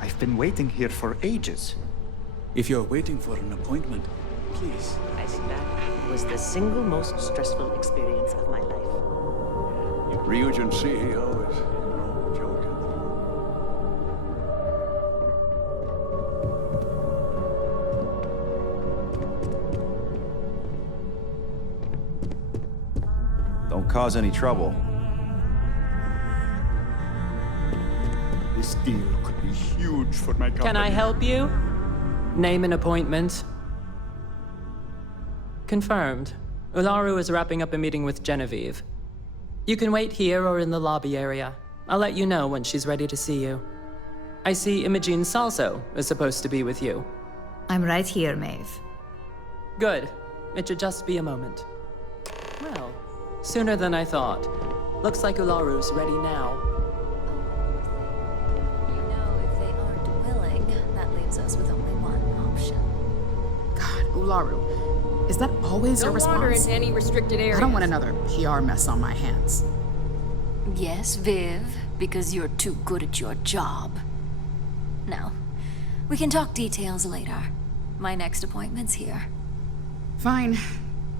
I've been waiting here for ages. If you're waiting for an appointment, please. That was the single most stressful experience of my life. Ryujin CEO is, joking. Don't cause any trouble. This deal could be huge for my company. Can I help you? Name an appointment. Confirmed. Ularu is wrapping up a meeting with Genevieve. You can wait here or in the lobby area. I'll let you know when she's ready to see you. I see Imogene Salso is supposed to be with you. I'm right here, Maeve. Good. It should just be a moment. Well, sooner than I thought. Looks like Ularu's ready now. Us with only one option. God, Ularu, is that always your response? Don't wander into any restricted areas. I don't want another PR mess on my hands. Yes, Viv, because you're too good at your job. Now, we can talk details later. My next appointment's here. Fine,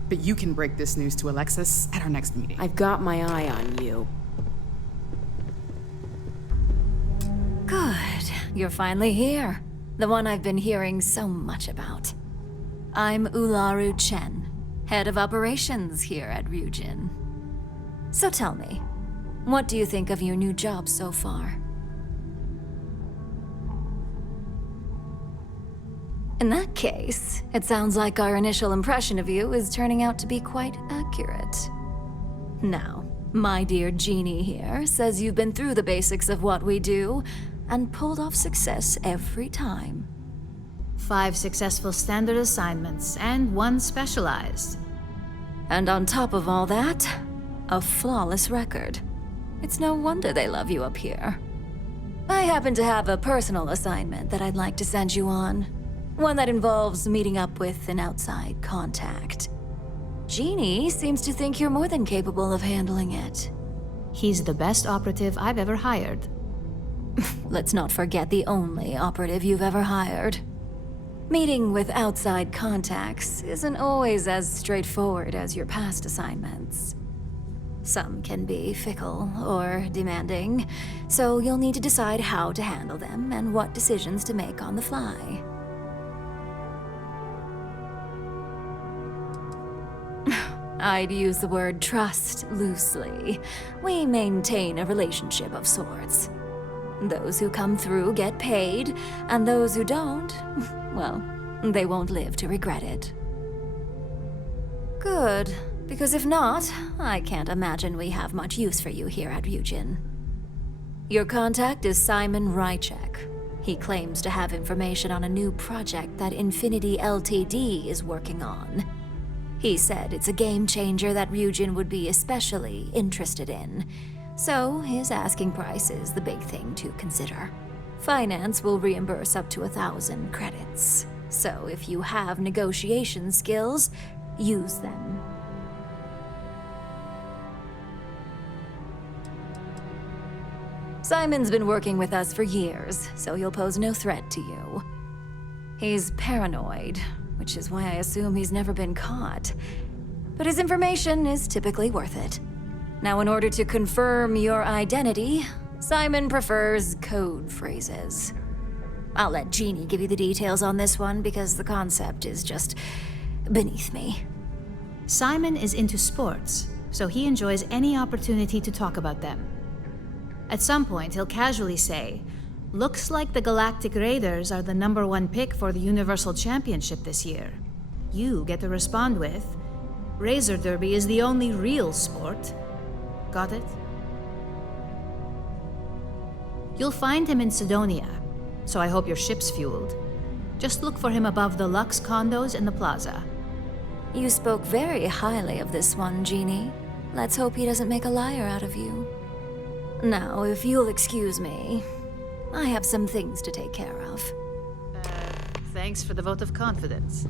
but you can break this news to Alexis at our next meeting. I've got my eye on you. Good. You're finally here. The one I've been hearing so much about. I'm Ularu Chen, head of operations here at Ryujin. So tell me, what do you think of your new job so far? In that case, it sounds like our initial impression of you is turning out to be quite accurate. Now, my dear Jeannie here says you've been through the basics of what we do and pulled off success every time. 5 successful standard assignments and 1 specialized. And on top of all that, a flawless record. It's no wonder they love you up here. I happen to have a personal assignment that I'd like to send you on. One that involves meeting up with an outside contact. Jeannie seems to think you're more than capable of handling it. He's the best operative I've ever hired. Let's not forget the only operative you've ever hired. Meeting with outside contacts isn't always as straightforward as your past assignments. Some can be fickle or demanding, so you'll need to decide how to handle them and what decisions to make on the fly. I'd use the word trust loosely. We maintain a relationship of sorts. Those who come through get paid, and those who don't, well, they won't live to regret it. Good, because if not, I can't imagine we have much use for you here at Ryujin. Your contact is Simon Rychek. He claims to have information on a new project that Infinity Ltd is working on. He said it's a game changer that Ryujin would be especially interested in. So his asking price is the big thing to consider. Finance will reimburse up to 1,000 credits. So if you have negotiation skills, use them. Simon's been working with us for years, so he'll pose no threat to you. He's paranoid, which is why I assume he's never been caught. But his information is typically worth it. Now, in order to confirm your identity, Simon prefers code phrases. I'll let Jeannie give you the details on this one because the concept is just beneath me. Simon is into sports, so he enjoys any opportunity to talk about them. At some point, he'll casually say, "Looks like the Galactic Raiders are the #1 pick for the Universal Championship this year." You get to respond with, "Razor Derby is the only real sport." Got it? You'll find him in Sidonia, so I hope your ship's fueled. Just look for him above the Lux condos in the plaza. You spoke very highly of this one, Jeannie. Let's hope he doesn't make a liar out of you. Now, if you'll excuse me, I have some things to take care of. Thanks for the vote of confidence.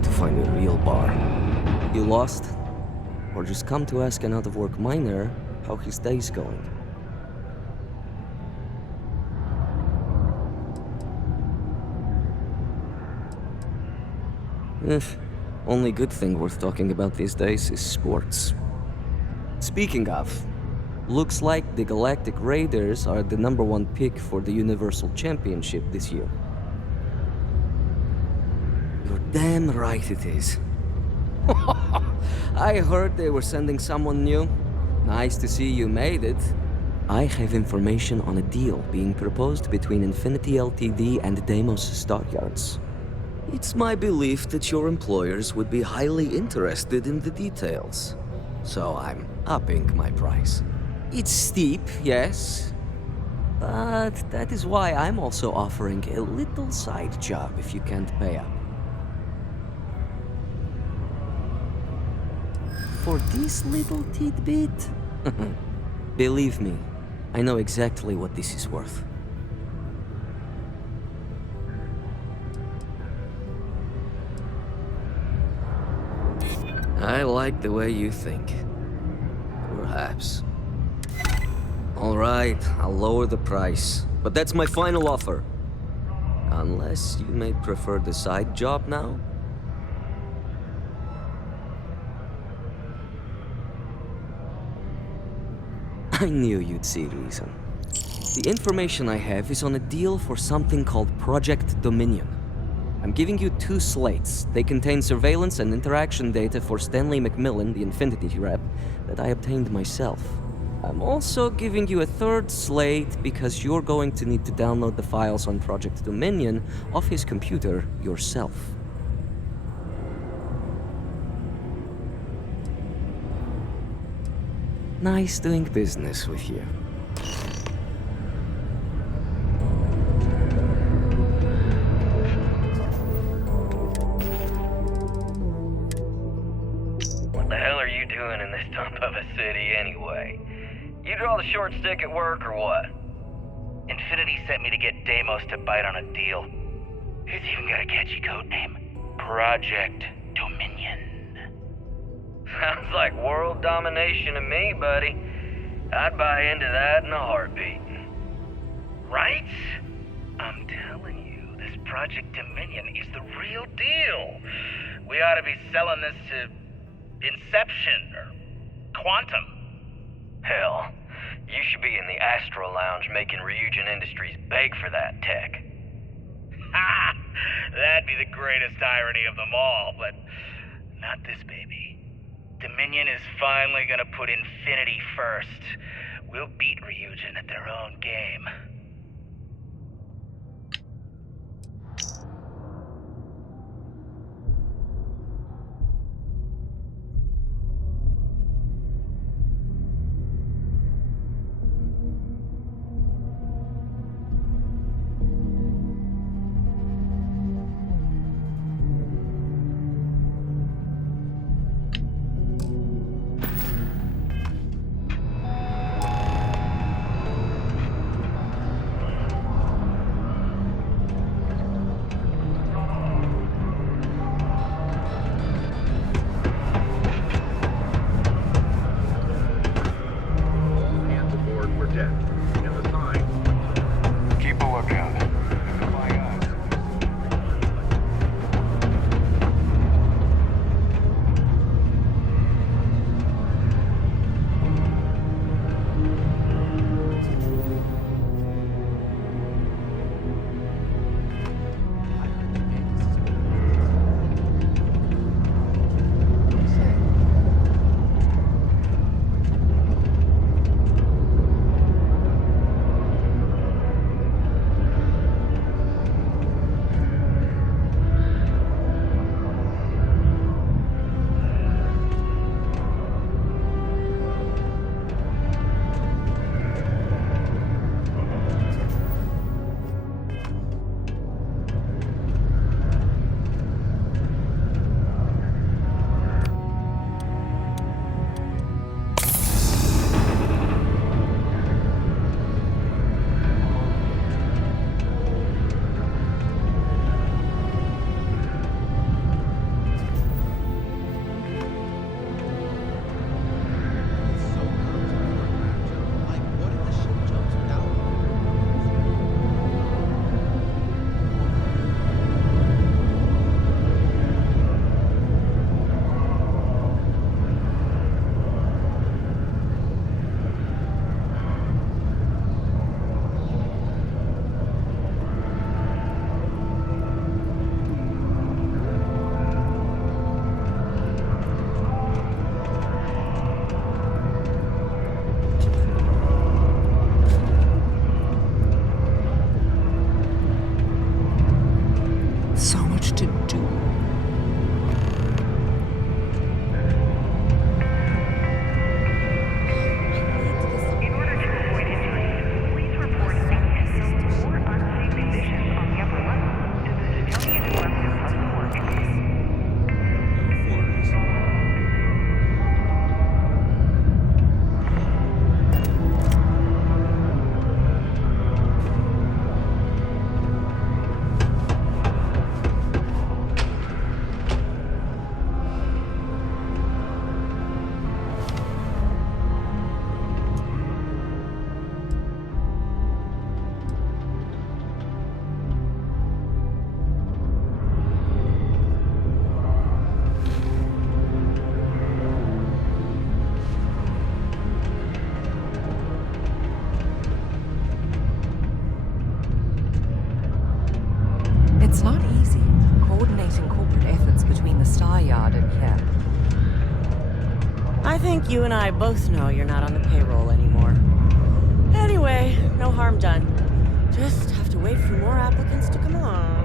need to find a real bar. You lost? Or just come to ask an out-of-work miner how his day's going? Only good thing worth talking about these days is sports. Speaking of, looks like the Galactic Raiders are the #1 pick for the Universal Championship this year. You're damn right it is. I heard they were sending someone new. Nice to see you made it. I have information on a deal being proposed between Infinity Ltd and Deimos Stockyards. It's my belief that your employers would be highly interested in the details. So I'm upping my price. It's steep, yes. But that is why I'm also offering a little side job if you can't pay up. For this little tidbit? Believe me, I know exactly what this is worth. I like the way you think. Perhaps. All right, I'll lower the price. But that's my final offer. Unless you may prefer the side job now? I knew you'd see reason. The information I have is on a deal for something called Project Dominion. I'm giving you 2 slates. They contain surveillance and interaction data for Stanley McMillan, the Infinity rep, that I obtained myself. I'm also giving you a 3rd slate because you're going to need to download the files on Project Dominion off his computer yourself. Nice doing business with you. What the hell are you doing in this dump of a city anyway? You draw the short stick at work or what? Infinity sent me to get Deimos to bite on a deal. It's even got a catchy code name. Project Dominion. Sounds like world domination to me, buddy. I'd buy into that in a heartbeat. Right? I'm telling you, this Project Dominion is the real deal. We ought to be selling this to Inception or Quantum. Hell, you should be in the Astro Lounge making Ryujin Industries beg for that tech. Ha! That'd be the greatest irony of them all, but not this baby. Dominion is finally gonna put Infinity first. We'll beat Ryujin at their own game. I think you and I both know you're not on the payroll anymore. Anyway, no harm done. Just have to wait for more applicants to come along.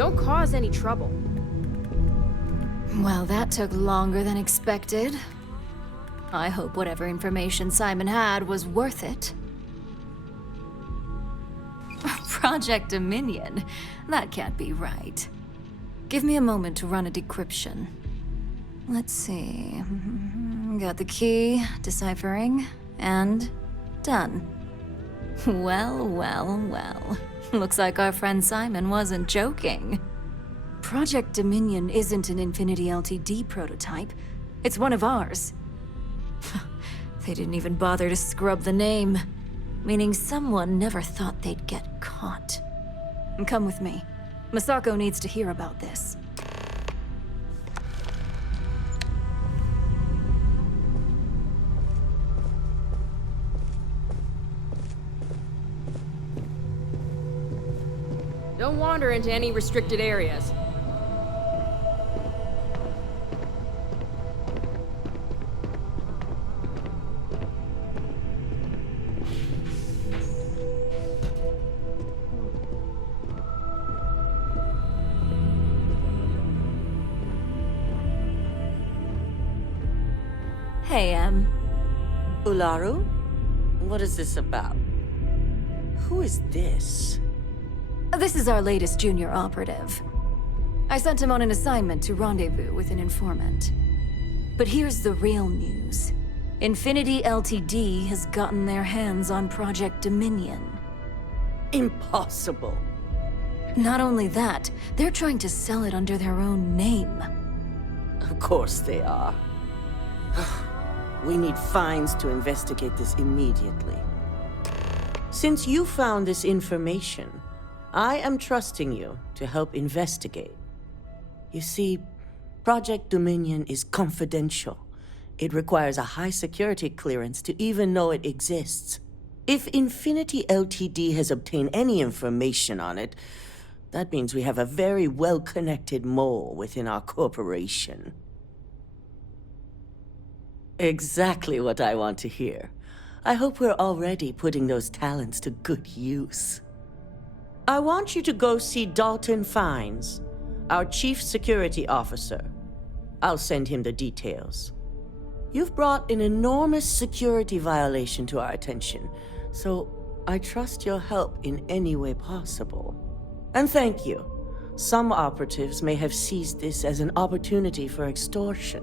Don't cause any trouble. Well, that took longer than expected. I hope whatever information Simon had was worth it. Project Dominion? That can't be right. Give me a moment to run a decryption. Let's see. Got the key, deciphering, and done. Well, well, well. Looks like our friend Simon wasn't joking. Project Dominion isn't an Infinity LTD prototype. It's one of ours. They didn't even bother to scrub the name, meaning someone never thought they'd get caught. And come with me. Masako needs to hear about this. Don't wander into any restricted areas. Hey, Ularu? What is this about? Who is this? This is our latest junior operative. I sent him on an assignment to rendezvous with an informant. But here's the real news. Infinity Ltd. has gotten their hands on Project Dominion. Impossible. Not only that, they're trying to sell it under their own name. Of course they are. We need fines to investigate this immediately. Since you found this information, I am trusting you to help investigate. You see, Project Dominion is confidential. It requires a high security clearance to even know it exists. If Infinity Ltd. has obtained any information on it, that means we have a very well-connected mole within our corporation. Exactly what I want to hear. I hope we're already putting those talents to good use. I want you to go see Dalton Fines, our Chief Security Officer. I'll send him the details. You've brought an enormous security violation to our attention, so I trust your help in any way possible. And thank you. Some operatives may have seized this as an opportunity for extortion.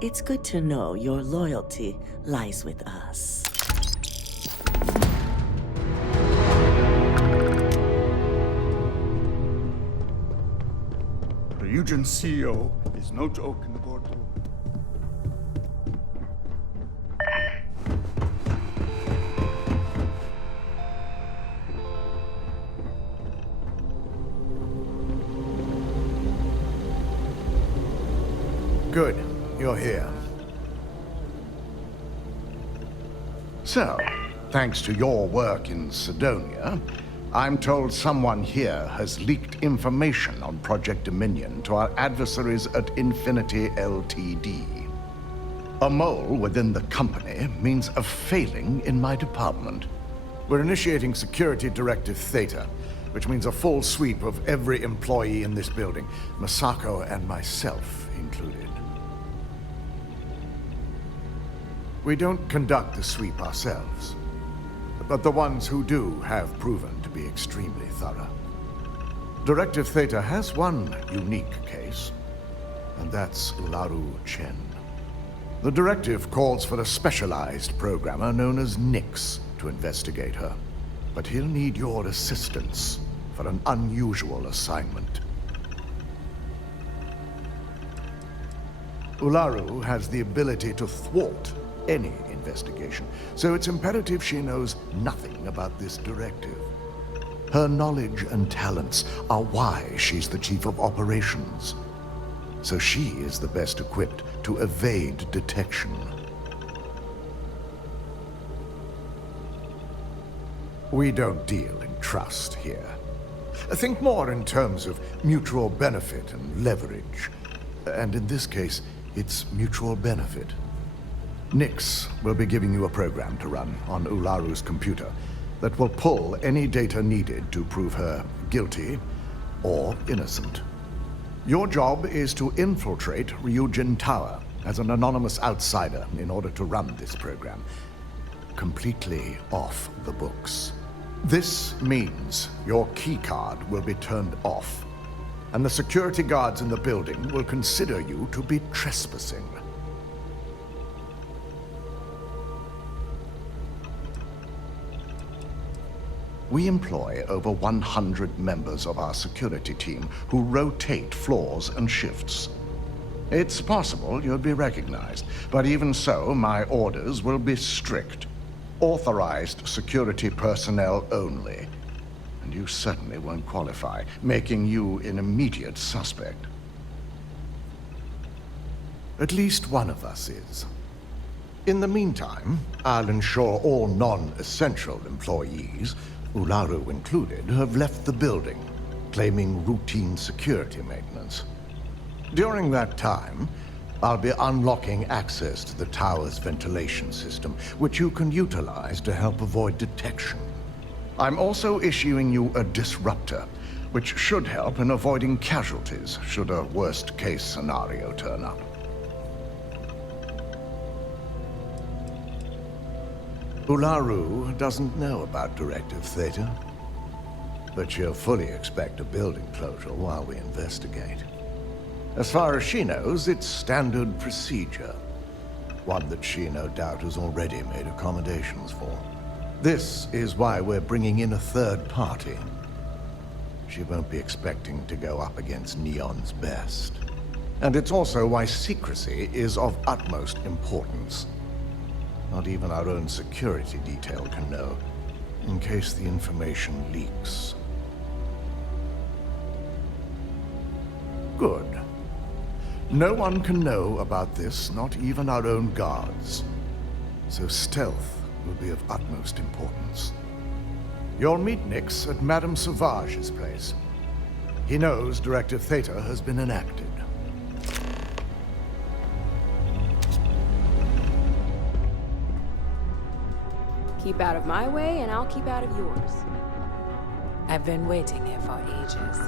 It's good to know your loyalty lies with us. The Ryujin CEO is no joke in the courtroom. Good. You're here. So, thanks to your work in Sidonia, I'm told someone here has leaked information on Project Dominion to our adversaries at Infinity Ltd. A mole within the company means a failing in my department. We're initiating Security Directive Theta, which means a full sweep of every employee in this building, Masako and myself included. We don't conduct the sweep ourselves, but the ones who do have proven to be extremely thorough. Directive Theta has one unique case, and that's Ularu Chen. The directive calls for a specialized programmer known as Nix to investigate her, but he'll need your assistance for an unusual assignment. Ularu has the ability to thwart any investigation, so it's imperative she knows nothing about this directive. Her knowledge and talents are why she's the chief of operations, so she is the best equipped to evade detection. We don't deal in trust here. Think more in terms of mutual benefit and leverage, and in this case, it's mutual benefit. Nix will be giving you a program to run on Ularu's computer that will pull any data needed to prove her guilty or innocent. Your job is to infiltrate Ryujin Tower as an anonymous outsider in order to run this program, completely off the books. This means your keycard will be turned off, and the security guards in the building will consider you to be trespassing. We employ over 100 members of our security team who rotate floors and shifts. It's possible you'll be recognized, but even so, my orders will be strict. Authorized security personnel only. And you certainly won't qualify, making you an immediate suspect. At least one of us is. In the meantime, I'll ensure all non-essential employees, Ularu included, have left the building, claiming routine security maintenance. During that time, I'll be unlocking access to the tower's ventilation system, which you can utilize to help avoid detection. I'm also issuing you a disruptor, which should help in avoiding casualties should a worst-case scenario turn up. Ularu doesn't know about Directive Theta, but she'll fully expect a building closure while we investigate. As far as she knows, it's standard procedure. One that she no doubt has already made accommodations for. This is why we're bringing in a third party. She won't be expecting to go up against Neon's best. And it's also why secrecy is of utmost importance. Not even our own security detail can know, in case the information leaks. Good. No one can know about this, not even our own guards. So stealth will be of utmost importance. You'll meet Nix at Madame Sauvage's place. He knows Directive Theta has been enacted. Keep out of my way, and I'll keep out of yours. I've been waiting here for ages.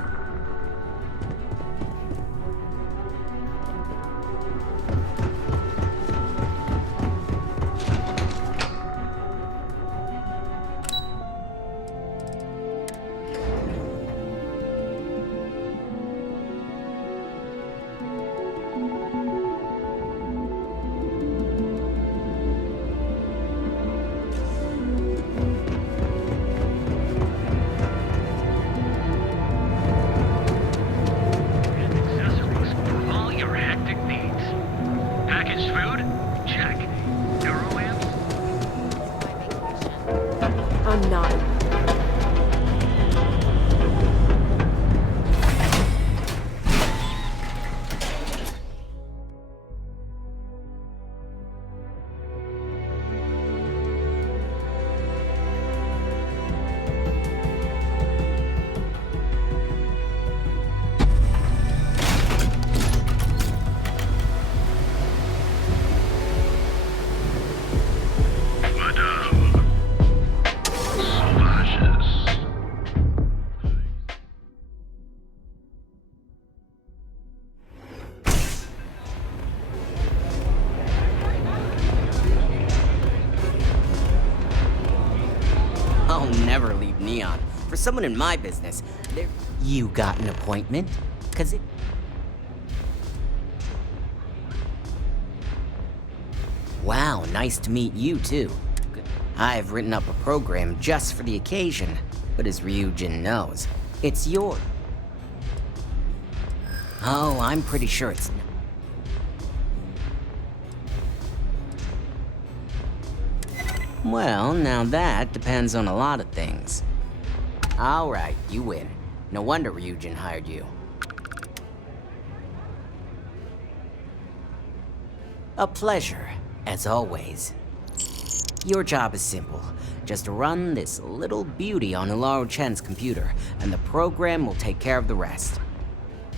I'm not. I'll never leave Neon. For someone in my business, you got an appointment? 'Cause it... Wow, nice to meet you, too. I've written up a program just for the occasion, but as Ryujin knows, it's yours. Oh, I'm pretty sure it's... Well, now that depends on a lot of things. Alright, you win. No wonder Ryujin hired you. A pleasure, as always. Your job is simple. Just run this little beauty on Ularu Chen's computer, and the program will take care of the rest.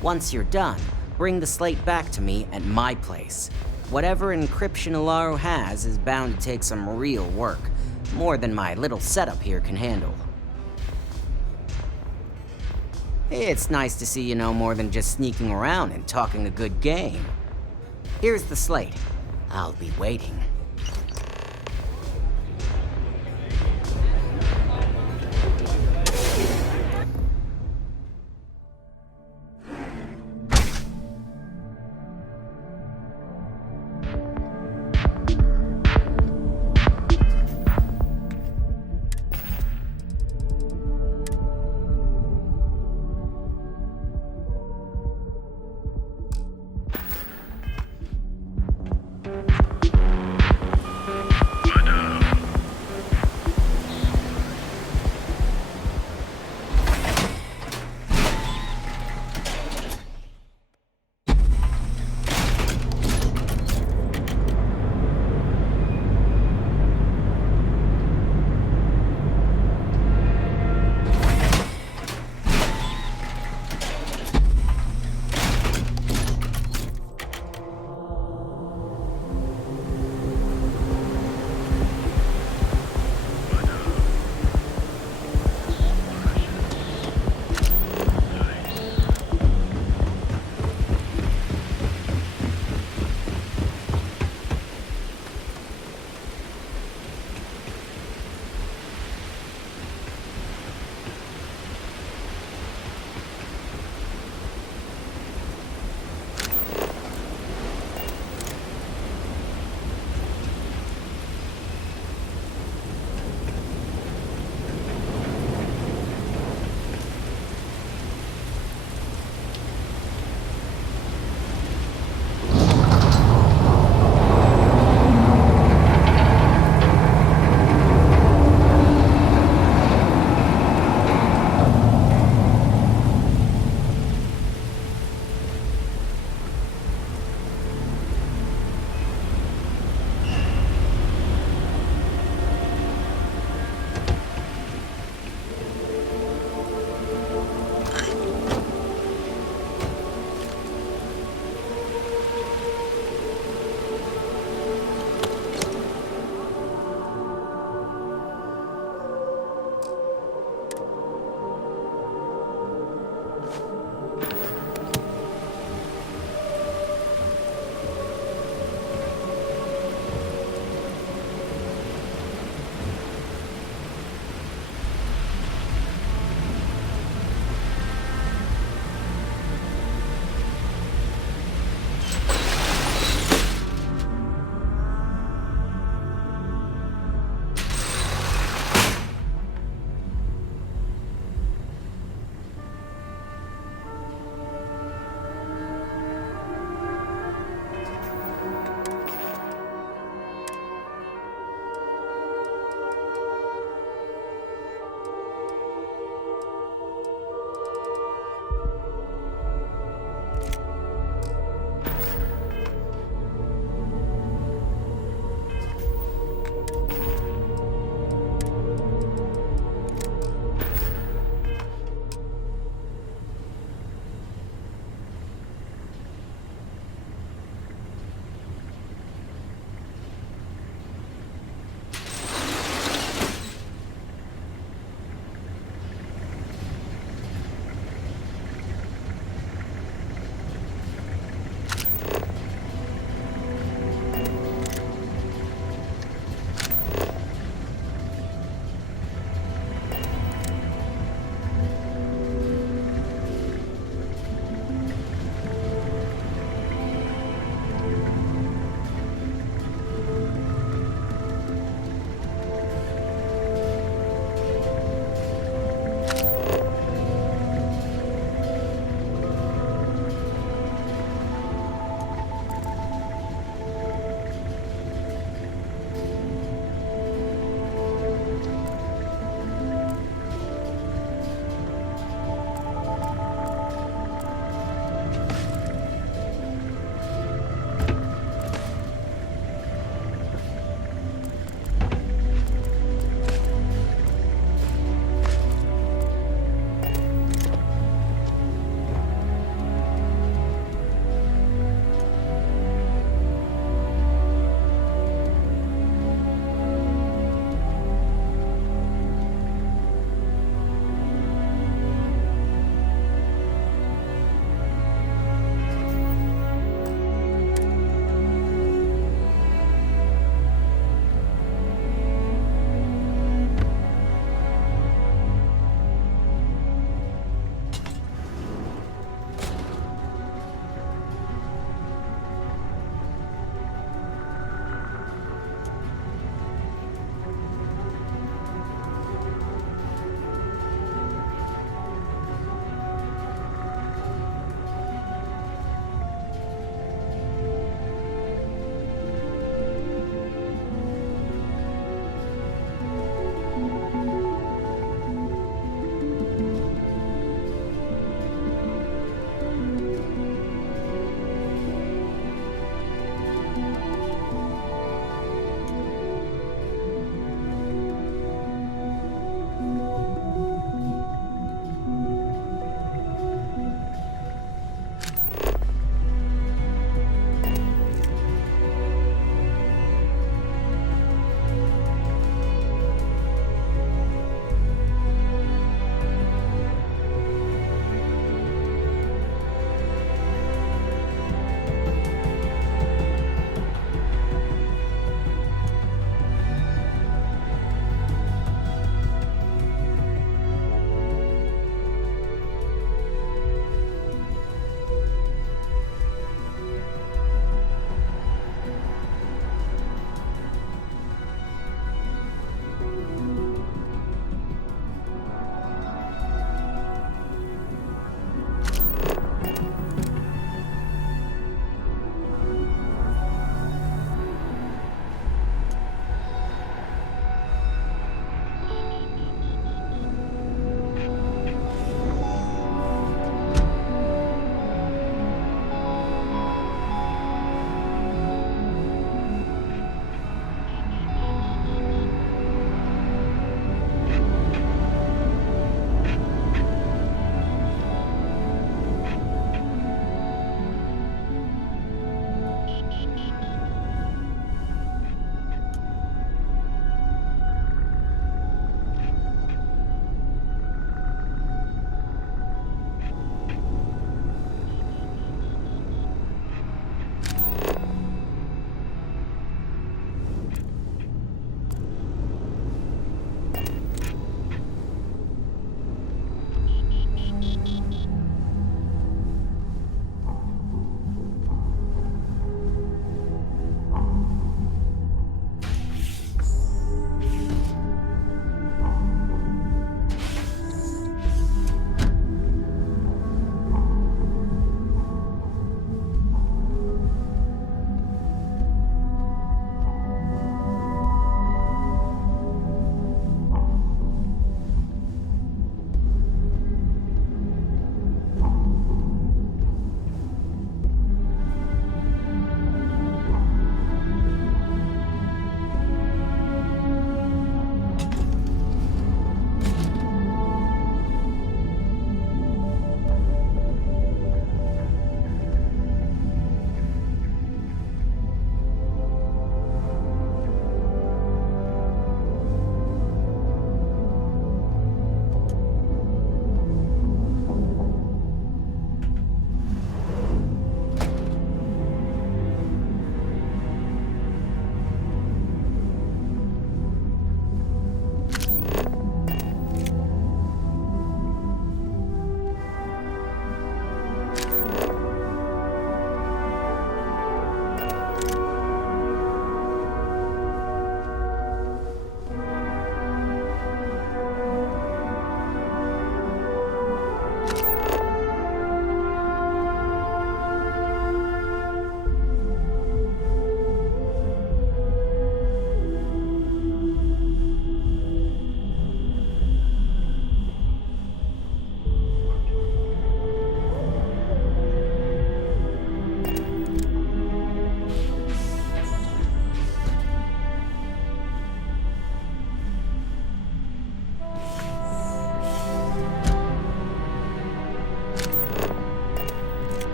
Once you're done, bring the slate back to me at my place. Whatever encryption Ularu has is bound to take some real work, more than my little setup here can handle. It's nice to see you know more than just sneaking around and talking a good game. Here's the slate. I'll be waiting.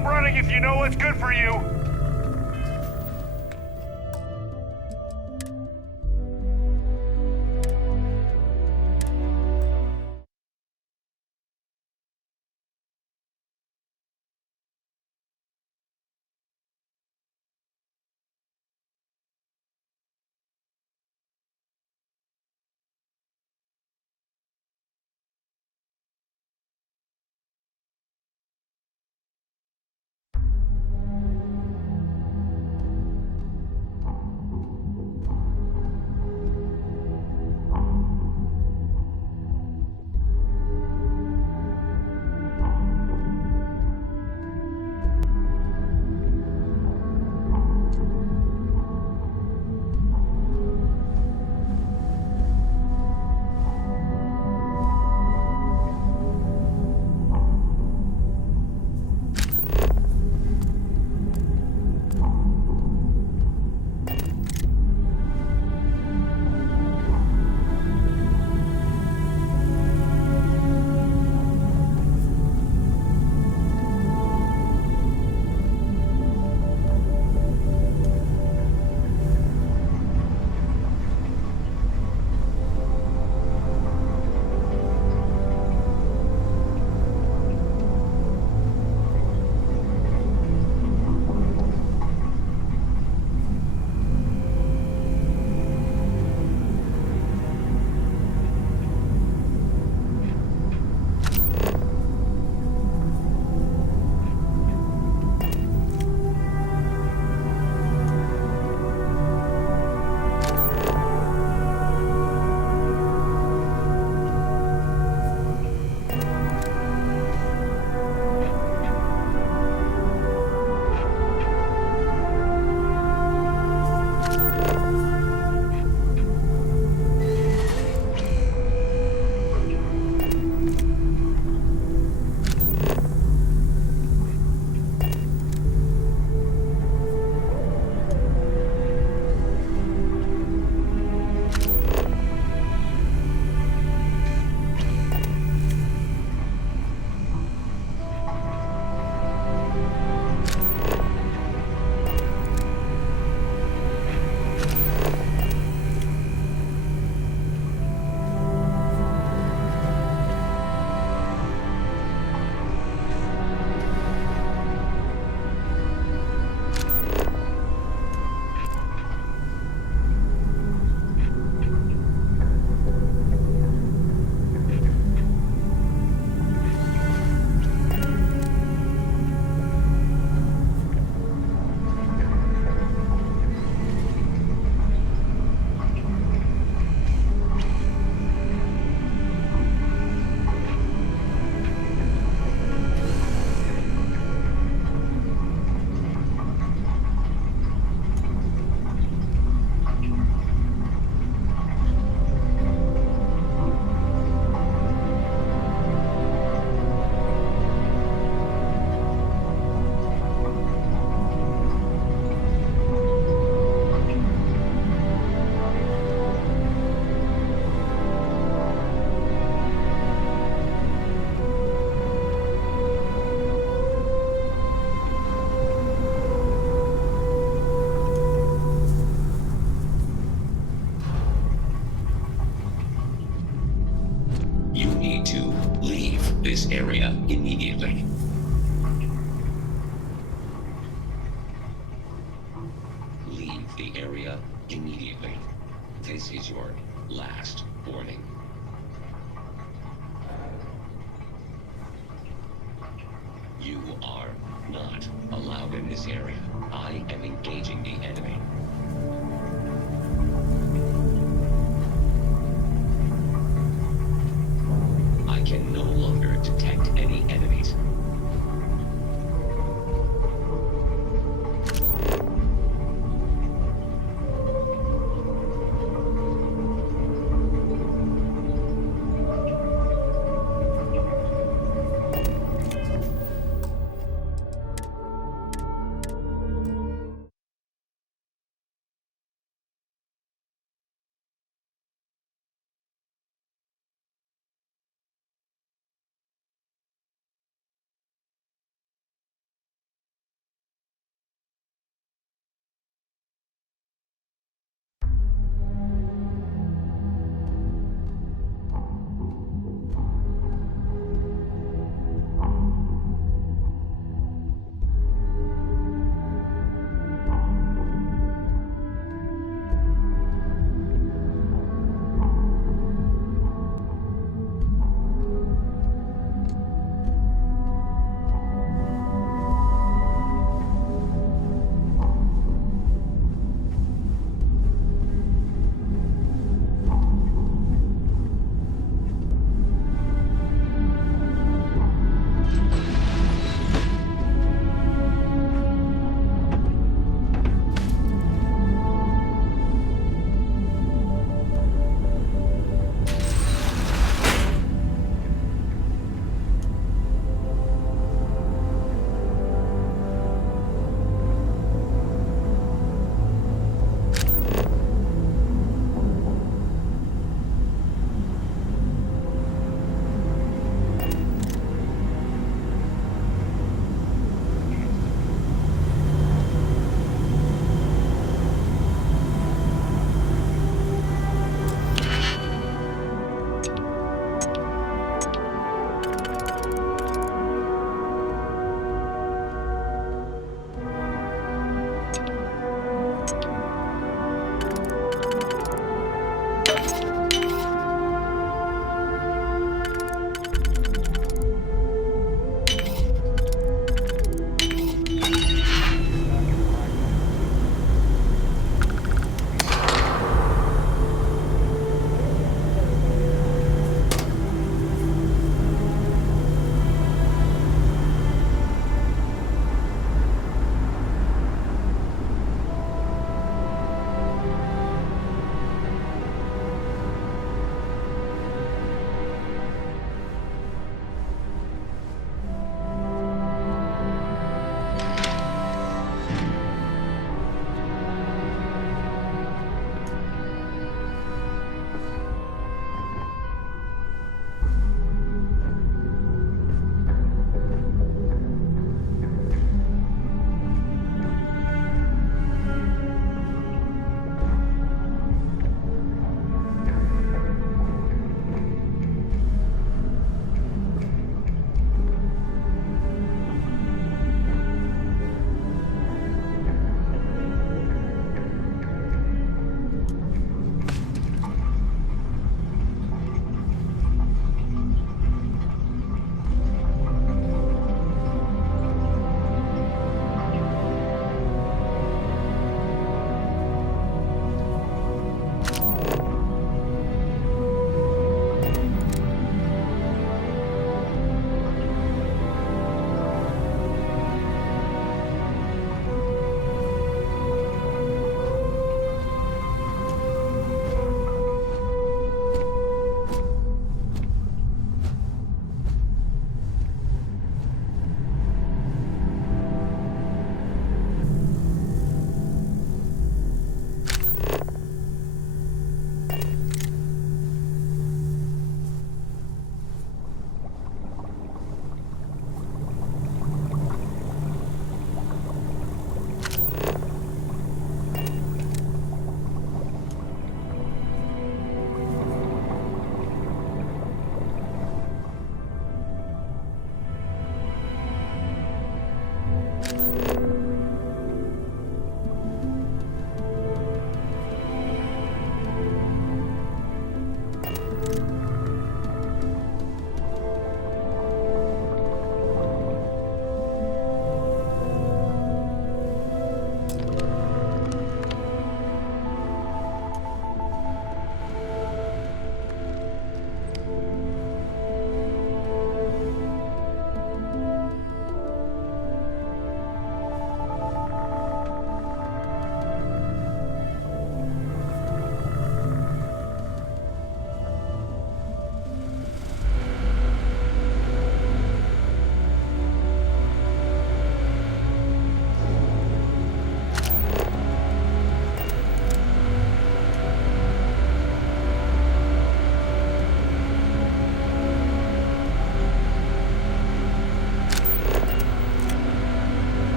Stop running if you know what's good for you! this area immediately. Leave the area immediately. This is your last warning. You are not allowed in this area. I am engaging the enemy. I can no longer detect any enemies.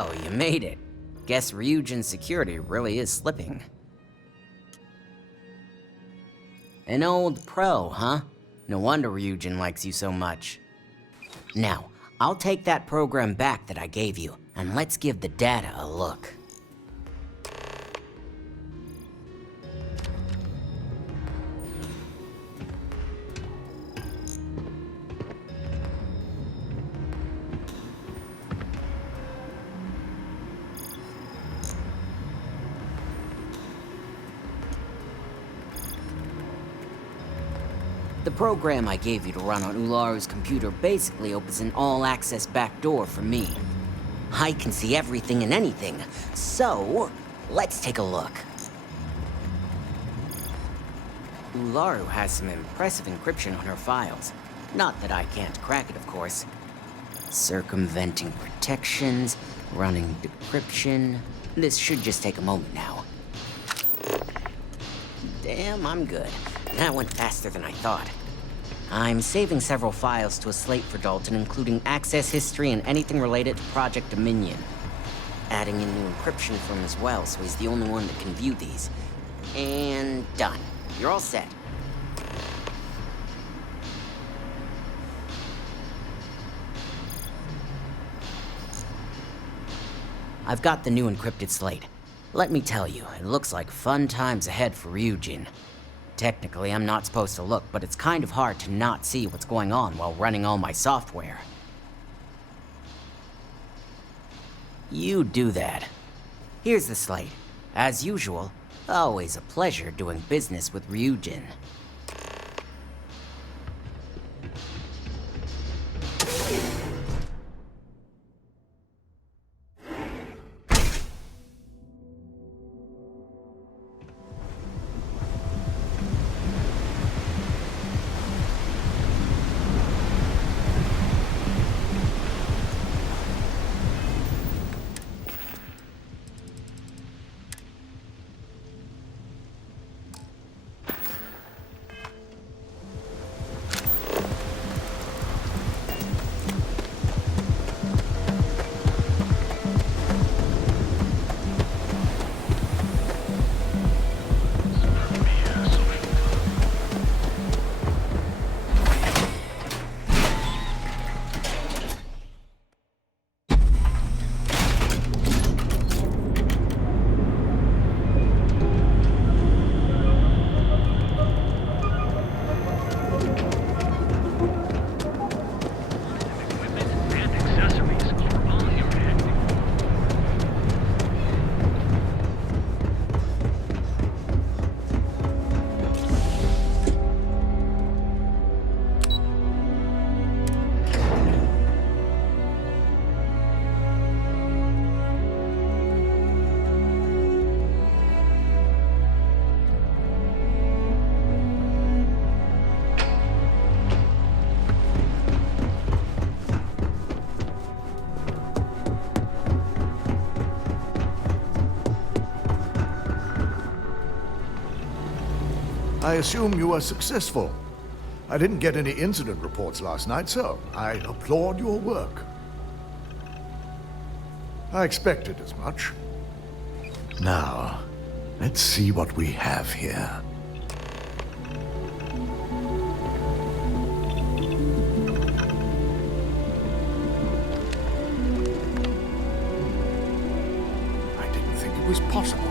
So, you made it. Guess Ryujin's security really is slipping. An old pro, huh? No wonder Ryujin likes you so much. Now, I'll take that program back that I gave you, and let's give the data a look. The program I gave you to run on Ularu's computer basically opens an all-access backdoor for me. I can see everything and anything, so let's take a look. Ularu has some impressive encryption on her files. Not that I can't crack it, of course. Circumventing protections, running decryption. This should just take a moment now. Damn, I'm good. That went faster than I thought. I'm saving several files to a slate for Dalton, including access history and anything related to Project Dominion. Adding in new encryption for him as well, so he's the only one that can view these. And done. You're all set. I've got the new encrypted slate. Let me tell you, it looks like fun times ahead for Ryujin. Technically, I'm not supposed to look, but it's kind of hard to not see what's going on while running all my software. You do that. Here's the slate. As usual, always a pleasure doing business with Ryujin. I assume you were successful. I didn't get any incident reports last night, so I applaud your work. I expected as much. Now, let's see what we have here. I didn't think it was possible.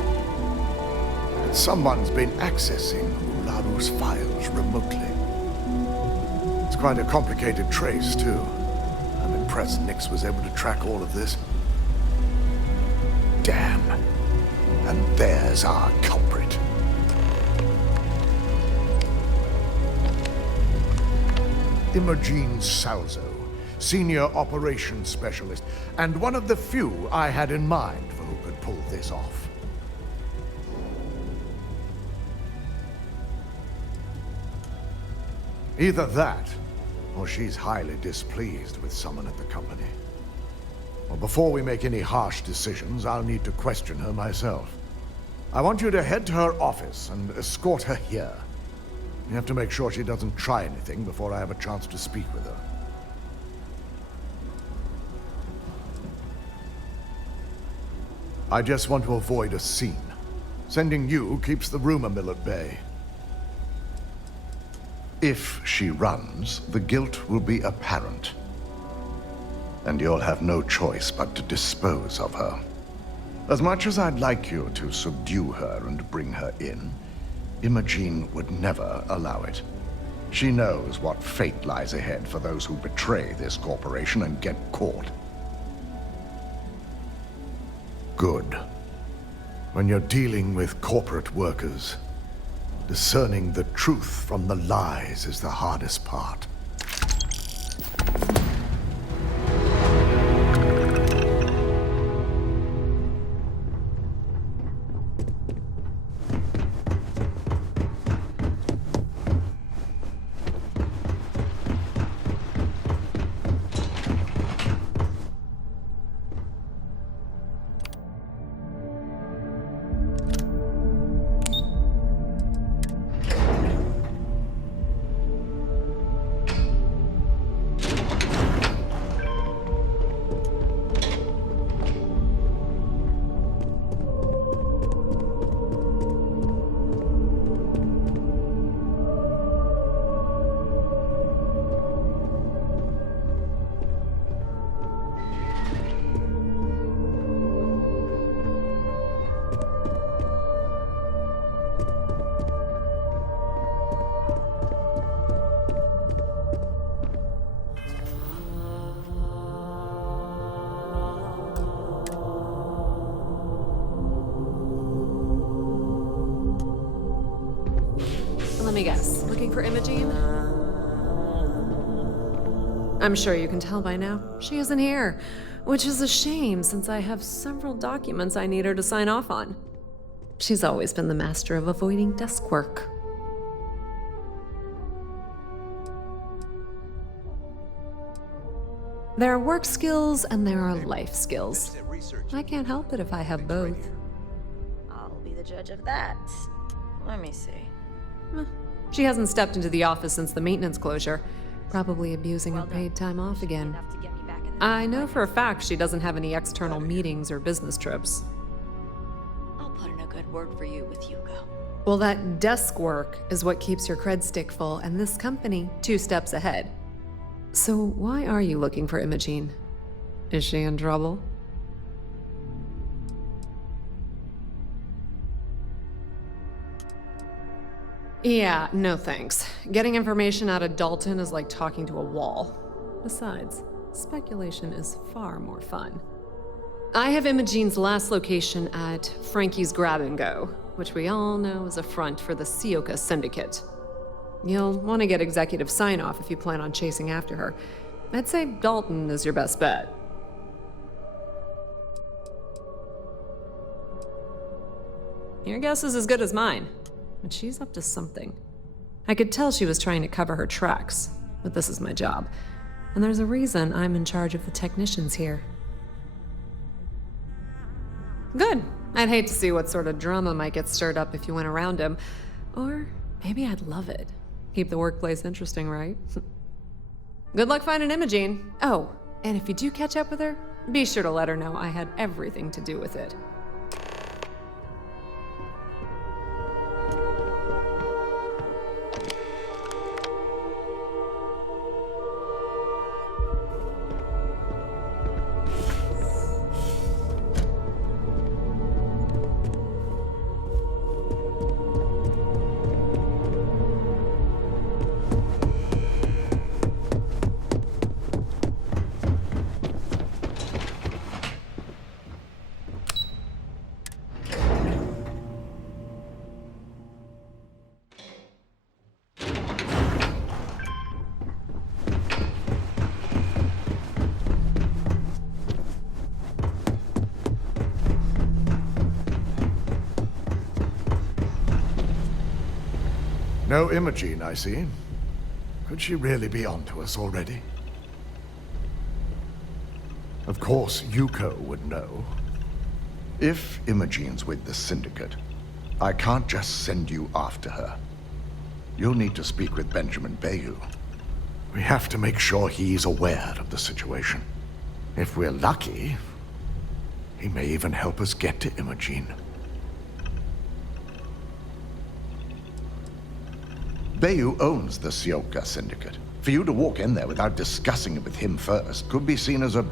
That someone's been accessing Ularu's files remotely. It's quite a complicated trace, too. I'm impressed Nix was able to track all of this. Damn. And there's our culprit. Imogen Salzo, Senior Operations Specialist, and one of the few I had in mind for who could pull this off. Either that, or she's highly displeased with someone at the company. Well, before we make any harsh decisions, I'll need to question her myself. I want you to head to her office and escort her here. You have to make sure she doesn't try anything before I have a chance to speak with her. I just want to avoid a scene. Sending you keeps the rumor mill at bay. If she runs, the guilt will be apparent. And you'll have no choice but to dispose of her. As much as I'd like you to subdue her and bring her in, Imogene would never allow it. She knows what fate lies ahead for those who betray this corporation and get caught. Good. When you're dealing with corporate workers, discerning the truth from the lies is the hardest part. Let me guess. Looking for Imogene? I'm sure you can tell by now. She isn't here, which is a shame since I have several documents I need her to sign off on. She's always been the master of avoiding desk work. There are work skills and there are life skills. I can't help it if I have both. I'll be the judge of that. Let me see. She hasn't stepped into the office since the maintenance closure, probably abusing her paid time off again. I know for a fact she doesn't have any external meetings or business trips. I'll put in a good word for you with Hugo. Well, that desk work is what keeps your cred stick full, and this company 2 steps ahead. So why are you looking for Imogene? Is she in trouble? Yeah, no thanks. Getting information out of Dalton is like talking to a wall. Besides, speculation is far more fun. I have Imogene's last location at Frankie's Grab and Go, which we all know is a front for the Sioka Syndicate. You'll want to get executive sign-off if you plan on chasing after her. I'd say Dalton is your best bet. Your guess is as good as mine. But she's up to something. I could tell she was trying to cover her tracks, but this is my job. And there's a reason I'm in charge of the technicians here. Good. I'd hate to see what sort of drama might get stirred up if you went around him. Or maybe I'd love it. Keep the workplace interesting, right? Good luck finding Imogene. Oh, and if you do catch up with her, be sure to let her know I had everything to do with it. No Imogene, I see. Could she really be onto us already? Of course, Yuko would know. If Imogene's with the Syndicate, I can't just send you after her. You'll need to speak with Benjamin Bayou. We have to make sure he's aware of the situation. If we're lucky, He may even help us get to Imogene. Bayou owns the Sioka Syndicate. For you to walk in there without discussing it with him first could be seen as a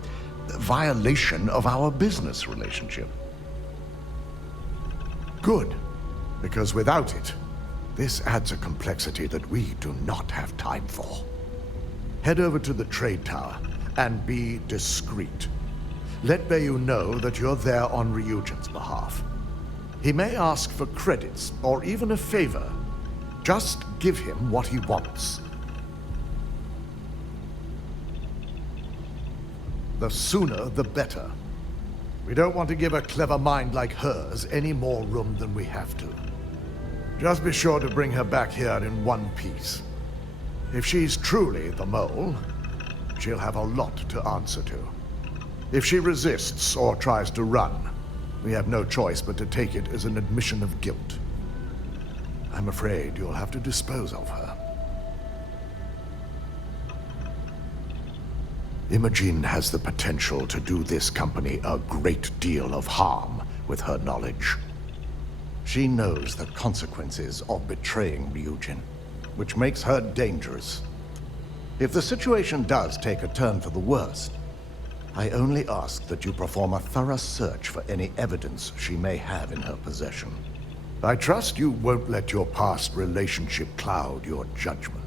violation of our business relationship. Good, because without it, this adds a complexity that we do not have time for. Head over to the trade tower and be discreet. Let Bayou know that you're there on Ryujin's behalf. He may ask for credits or even a favor. Just give him what he wants. The sooner, the better. We don't want to give a clever mind like hers any more room than we have to. Just be sure to bring her back here in one piece. If she's truly the mole, she'll have a lot to answer to. If she resists or tries to run, we have no choice but to take it as an admission of guilt. I'm afraid you'll have to dispose of her. Imogene has the potential to do this company a great deal of harm with her knowledge. She knows the consequences of betraying Ryujin, which makes her dangerous. If the situation does take a turn for the worst, I only ask that you perform a thorough search for any evidence she may have in her possession. I trust you won't let your past relationship cloud your judgment.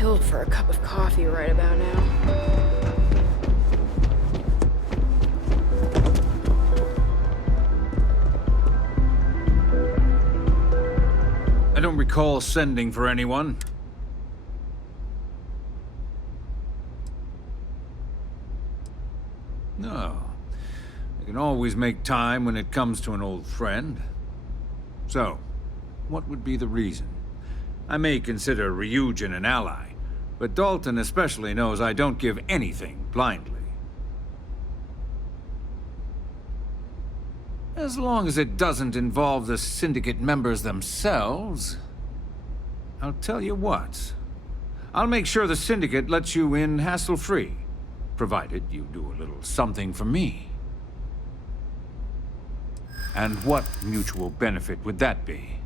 kill for a cup of coffee right about now. I don't recall sending for anyone. No. I can always make time when it comes to an old friend. So, what would be the reason? I may consider Ryujin an ally, but Dalton especially knows I don't give anything blindly. As long as it doesn't involve the Syndicate members themselves, I'll tell you what. I'll make sure the Syndicate lets you in hassle-free, provided you do a little something for me. And what mutual benefit would that be?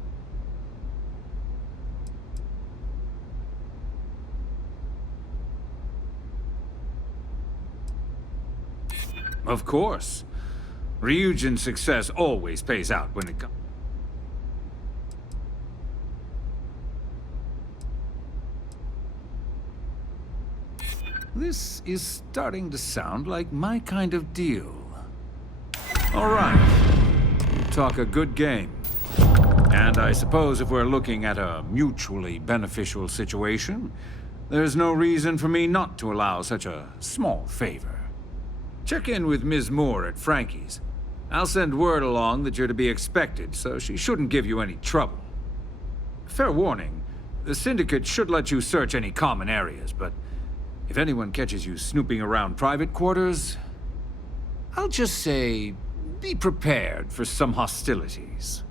Of course. Ryujin's success always pays out when it comes. This is starting to sound like my kind of deal. All right. You talk a good game. And I suppose if we're looking at a mutually beneficial situation, there's no reason for me not to allow such a small favor. Check in with Ms. Moore at Frankie's. I'll send word along that you're to be expected, so she shouldn't give you any trouble. Fair warning, the Syndicate should let you search any common areas, but if anyone catches you snooping around private quarters, I'll just say, be prepared for some hostilities.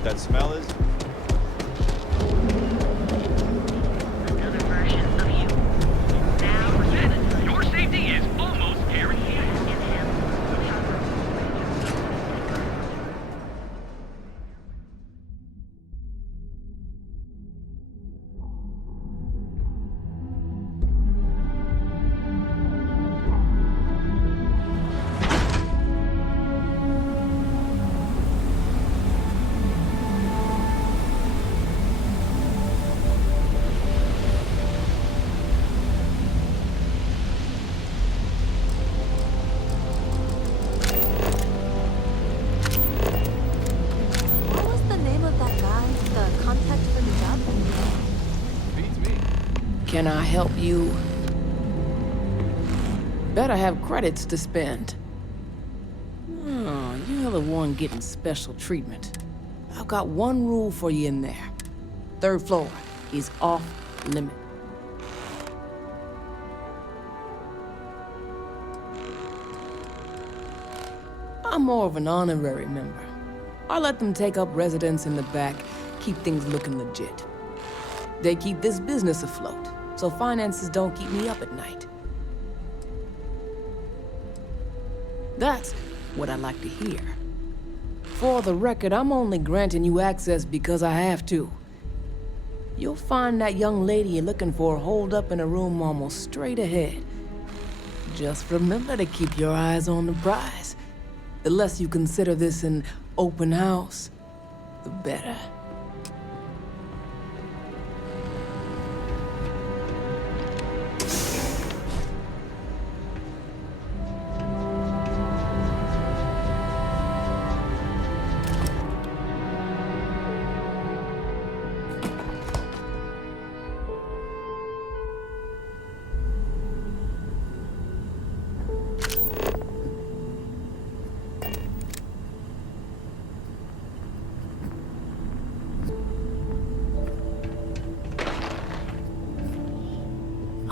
what that smell is? Your safety is almost guaranteed. What was the name of that guy? The contact for the job? Can I help you? Better have credits to spend. Oh, you're the one getting special treatment. I've got one rule for you in there. 3rd floor is off limit. I'm more of an honorary member. I let them take up residence in the back, keep things looking legit. They keep this business afloat, so finances don't keep me up at night. That's what I like to hear. For the record, I'm only granting you access because I have to. You'll find that young lady you're looking for holed up in a room almost straight ahead. Just remember to keep your eyes on the prize. The less you consider this an open house, the better.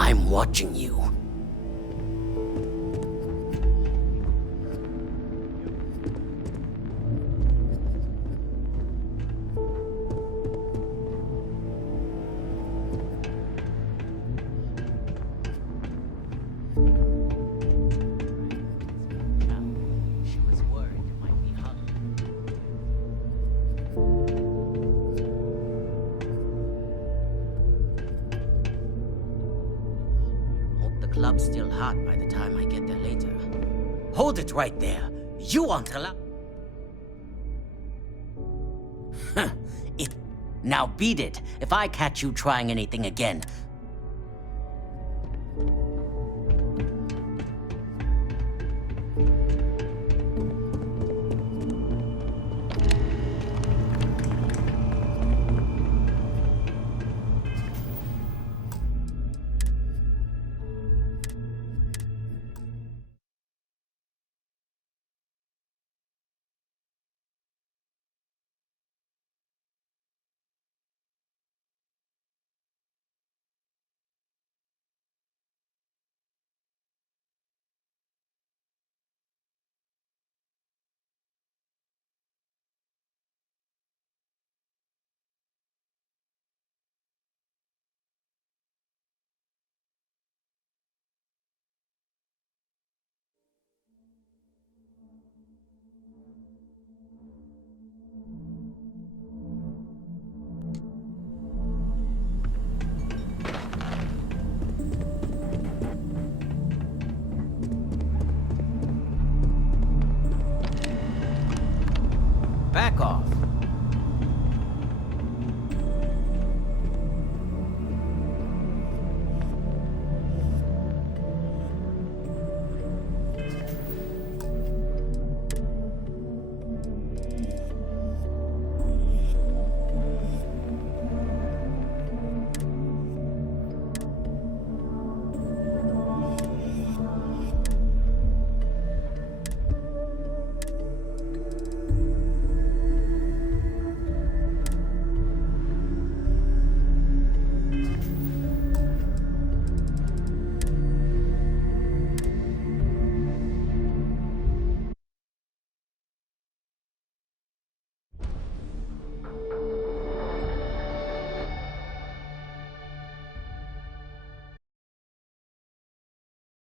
I'm watching you. She was worried it might be hungry. The club's still hot by the time I get there later. Hold it right there. You aren't allowed. Now beat it. If I catch you trying anything again. Back off.